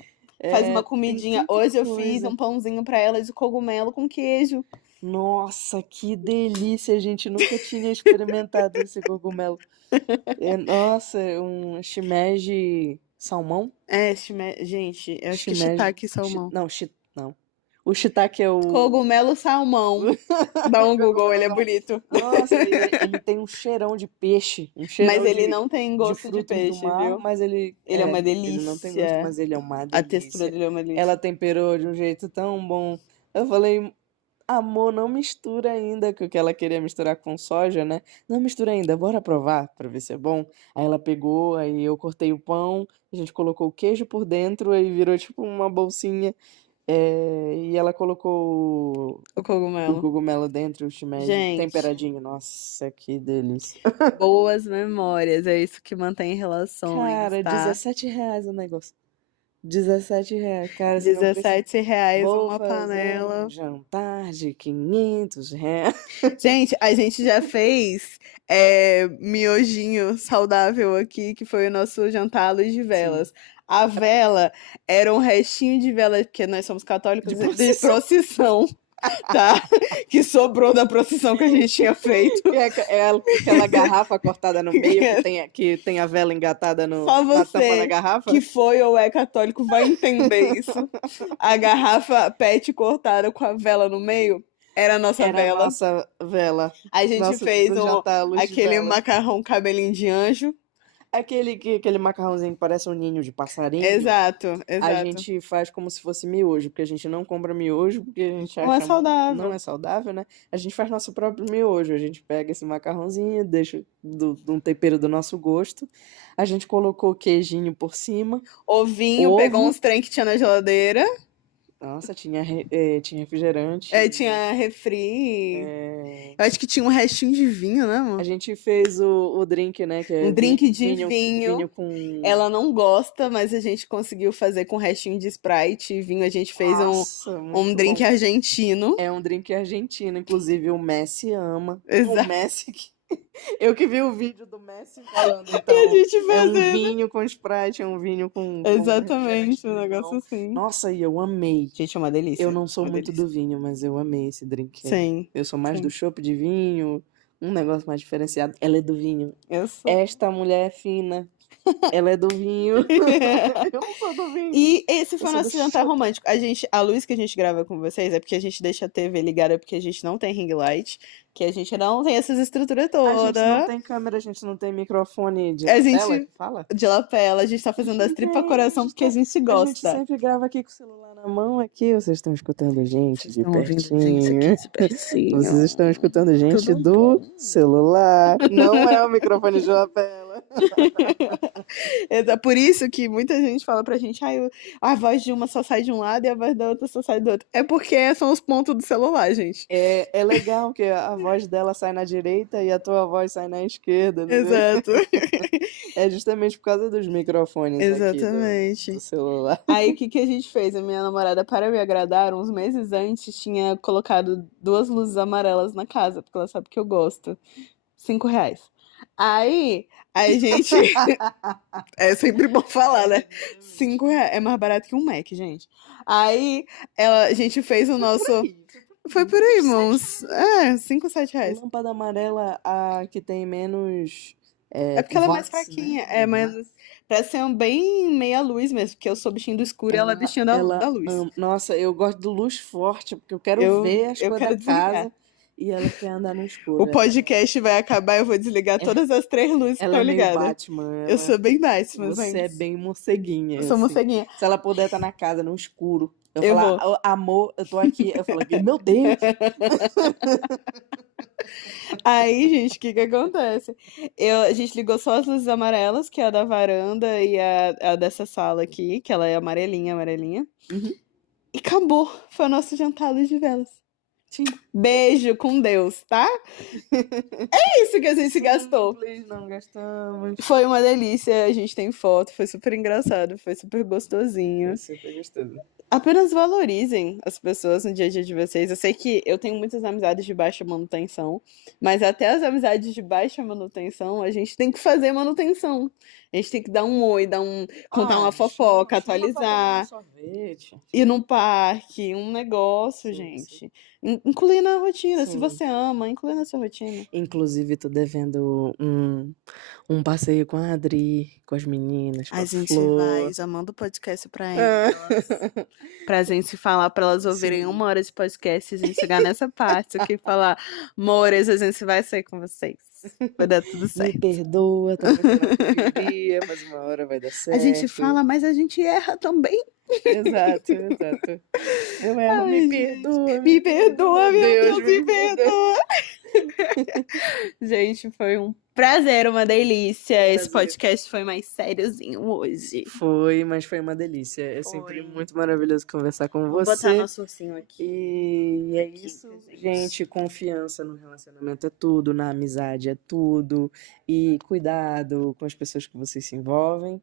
faz uma Tem comidinha. tanta Hoje eu fiz coisa. um pãozinho pra ela de cogumelo com queijo. Nossa, que delícia! A gente nunca tinha experimentado esse cogumelo. Nossa, um shimeji salmão? Gente, eu acho que é Shimeji. shiitake salmão. Não. O shiitake é o. Cogumelo salmão. Dá um Google, ele é bonito. Nossa, ele tem um cheirão de peixe, um Mas cheirão ele de, não tem de gosto de frutos do peixe, mar, viu? mas ele Ele é uma ele não tem gosto, delícia. mas ele é uma A textura delícia. dele é uma delícia. Ela temperou de um jeito tão bom. Eu falei, amor, não mistura ainda, que o que ela queria misturar com soja, né? Não mistura ainda, bora provar pra ver se é bom. Aí ela pegou, aí eu cortei o pão, a gente colocou o queijo por dentro, aí virou tipo uma bolsinha. E ela colocou O o cogumelo. cogumelo dentro, o shimeji Gente, temperadinho. Nossa, que delícia. boas memórias, é isso que mantém relações, Cara, tá? R$17 o negócio. R$17, cara, você não precisa. R$17 Vou uma fazer panela. um jantar de R$500. Gente, a gente já fez miojinho saudável aqui, que foi o nosso jantar à luz de Sim. velas. A vela era um restinho de vela, porque nós somos católicos, De de procissão, tá? Que sobrou da procissão que a gente tinha feito. É aquela garrafa cortada no meio que tem a vela engatada Só na tampa da você garrafa. que foi ou é católico vai entender isso. A garrafa PET cortada com a vela no meio era a nossa Era a vela. nossa vela. A gente Nosso fez jantar à luz de aquele vela. macarrão cabelinho de anjo. Aquele macarrãozinho que parece um ninho de passarinho. Exato. A gente faz como se fosse miojo, porque a gente não compra miojo, porque a gente Não é acha saudável. não é saudável, né? A gente faz nosso próprio miojo. A gente pega esse macarrãozinho, deixa um tempero do nosso gosto. A gente colocou queijinho por cima. Ovinho, pegou uns trem que tinha na geladeira. Nossa, tinha refrigerante. Tinha refri. É, Eu acho que tinha um restinho de vinho, né, A amor? gente fez o drink, né? Que é Um drink de vinho. vinho com. Ela não gosta, mas a gente conseguiu fazer com restinho de Sprite e vinho. A gente fez Nossa, um muito drink bom. argentino. É um drink argentino, inclusive o Messi ama. Exato. O Messi eu que vi o vídeo do Messi falando, então E a gente é um fazendo. vinho com Sprite, é um vinho com Exatamente, refrigerante um de negócio limão. assim. Nossa, e eu amei. Gente, é uma delícia. Eu não sou uma muito delícia. do vinho, mas eu amei esse drink. Sim. Eu sou mais sim. do chopp de vinho, um negócio mais diferenciado. Ela é do vinho. Eu sou. Esta mulher é fina. Ela é do vinho. Eu não sou do vinho. E esse foi Eu o sou nosso do jantar chopp. romântico. A luz que a gente grava com vocês é porque a gente deixa a TV ligada, porque a gente não tem ring light, que a gente não tem essas estruturas A gente não todas. tem câmera, a gente não tem microfone de A lapela, gente- que fala? De lapela, a gente tá fazendo as tripas coração porque a gente A gente gosta. sempre grava aqui com o celular na mão, aqui vocês estão escutando a gente Vocês de estão ouvindo a gente pertinho. aqui de pertinho. Vocês estão escutando a gente Tudo do bom? celular. Não é o microfone de lapela. Por isso que muita gente fala pra gente, a voz de uma só sai de um lado e a voz da outra só sai do outro. É porque são os pontos do celular, gente. É legal que a voz dela sai na direita e a tua voz sai na esquerda, né? Exato. É justamente por causa dos microfones aqui Exatamente. do celular. Aí o que a gente fez? A minha namorada, para me agradar, uns meses antes, tinha colocado 2 luzes amarelas na casa, porque ela sabe que eu gosto. R$5. Aí a gente. É sempre bom falar, né? R$5 é mais barato que um Mac, gente. Aí a gente fez o nosso. Foi por aí, irmãos. R$5, R$7. Lâmpada amarela, a que tem menos. É porque ela é mais watts, fraquinha. né? Mas parece ser bem meia luz mesmo, porque eu sou bichinho do escuro e ela é bichinha da luz. Nossa, eu gosto do luz forte, porque eu quero ver as coisas da casa. E ela quer andar no escuro. O podcast vai acabar, eu vou desligar todas as 3 luzes que estão ligadas. Ela é meio Batman. Eu sou bem Batman, Você gente. é bem morceguinha. Eu sou morceguinha. Se ela puder estar na casa, no escuro. Eu falar, vou. Amor, eu tô aqui. Eu falo, meu Deus! Aí, gente, o que acontece? A gente ligou só as luzes amarelas, que é a da varanda, e a dessa sala aqui, que ela é amarelinha. Uhum. E acabou. Foi o nosso jantar à luz de velas. Sim. Beijo com Deus, tá? É isso que a gente gastou. Não gastamos. Foi uma delícia, a gente tem foto, foi super engraçado, foi super gostosinho. Foi super gostoso. Apenas valorizem as pessoas no dia a dia de vocês. Eu sei que eu tenho muitas amizades de baixa manutenção, mas até as amizades de baixa manutenção, a gente tem que fazer manutenção. A gente tem que dar um oi, contar uma fofoca, atualizar, ir num parque, um negócio, gente. Incluir na rotina. Se você ama, inclui na sua rotina. Inclusive, tô devendo um passeio com a Adri, com as meninas, com a gente Flor. vai, já manda o podcast pra elas. Pra gente falar, pra elas ouvirem 1 hora de podcast, a gente chegar nessa parte aqui e falar, amores, a gente vai sair com vocês. Vai dar tudo certo. Me perdoa, talvez eu não queria, mas uma hora vai dar certo. A gente fala, mas a gente erra também. Exato. Eu erro, me perdoa. Me perdoa, meu Deus, me perdoa. Gente, foi um prazer, uma delícia. Esse podcast foi mais sériozinho hoje. Foi, mas foi uma delícia. É sempre muito maravilhoso conversar com você. Vou botar nosso ursinho aqui. E é isso, gente. Confiança no relacionamento é tudo, na amizade é tudo. E cuidado com as pessoas que vocês se envolvem.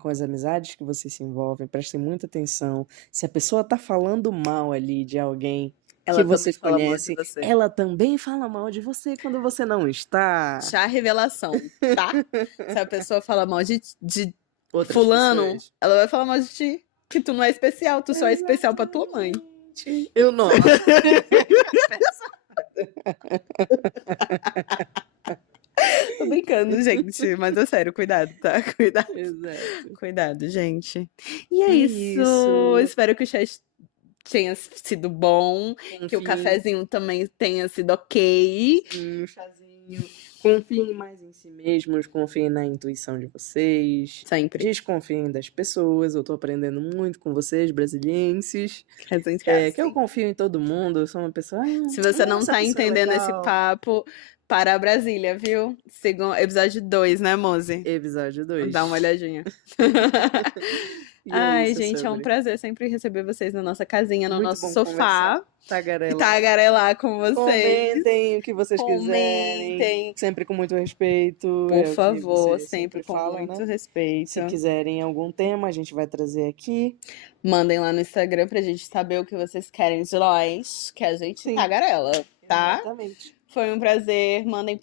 Com as amizades que vocês se envolvem, prestem muita atenção. Se a pessoa tá falando mal ali de alguém que vocês conhecem, ela também fala mal de você quando você não está. Chá revelação, tá? Se a pessoa fala mal de outras fulano, pessoas, ela vai falar mal de ti. Que tu não é especial, tu só é especial pra tua mãe. Eu não. Tô brincando, gente. Mas é sério, cuidado, tá? Cuidado. Exato. Cuidado, gente. E é isso. Espero que o chat tenha sido bom. Que o cafezinho também tenha sido ok. Um chazinho. Confiem mais em si mesmos, confiem na intuição de vocês. Sempre. Desconfiem das pessoas. Eu tô aprendendo muito com vocês, brasilienses. Que eu confio em todo mundo. Eu sou uma pessoa. Se você não tá entendendo esse papo, para Brasília, viu? Episódio 2, né, Mozi? Episódio 2. Dá uma olhadinha. Ai, gente, é um prazer sempre receber vocês na nossa casinha, no nosso sofá. Tagarelar com vocês. Comentem o que vocês quiserem. Sempre com muito respeito. Por favor, sempre com muito respeito. Se quiserem algum tema, a gente vai trazer aqui. Mandem lá no Instagram pra gente saber o que vocês querem de nós, que a gente tagarela, tá? Exatamente. Foi um prazer. Mandem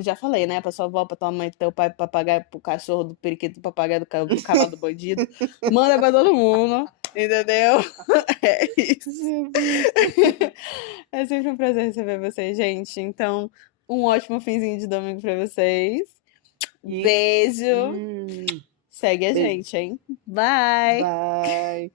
já falei, né? Pra sua avó, pra tua mãe, pro teu pai, pro papagaio, pro cachorro, do periquito, do papagaio, do cavalo, do bandido. Manda pra todo mundo. Entendeu? É isso. É sempre um prazer receber vocês, gente. Então, um ótimo finzinho de domingo pra vocês. Beijo. Segue a gente, hein? Bye. Bye.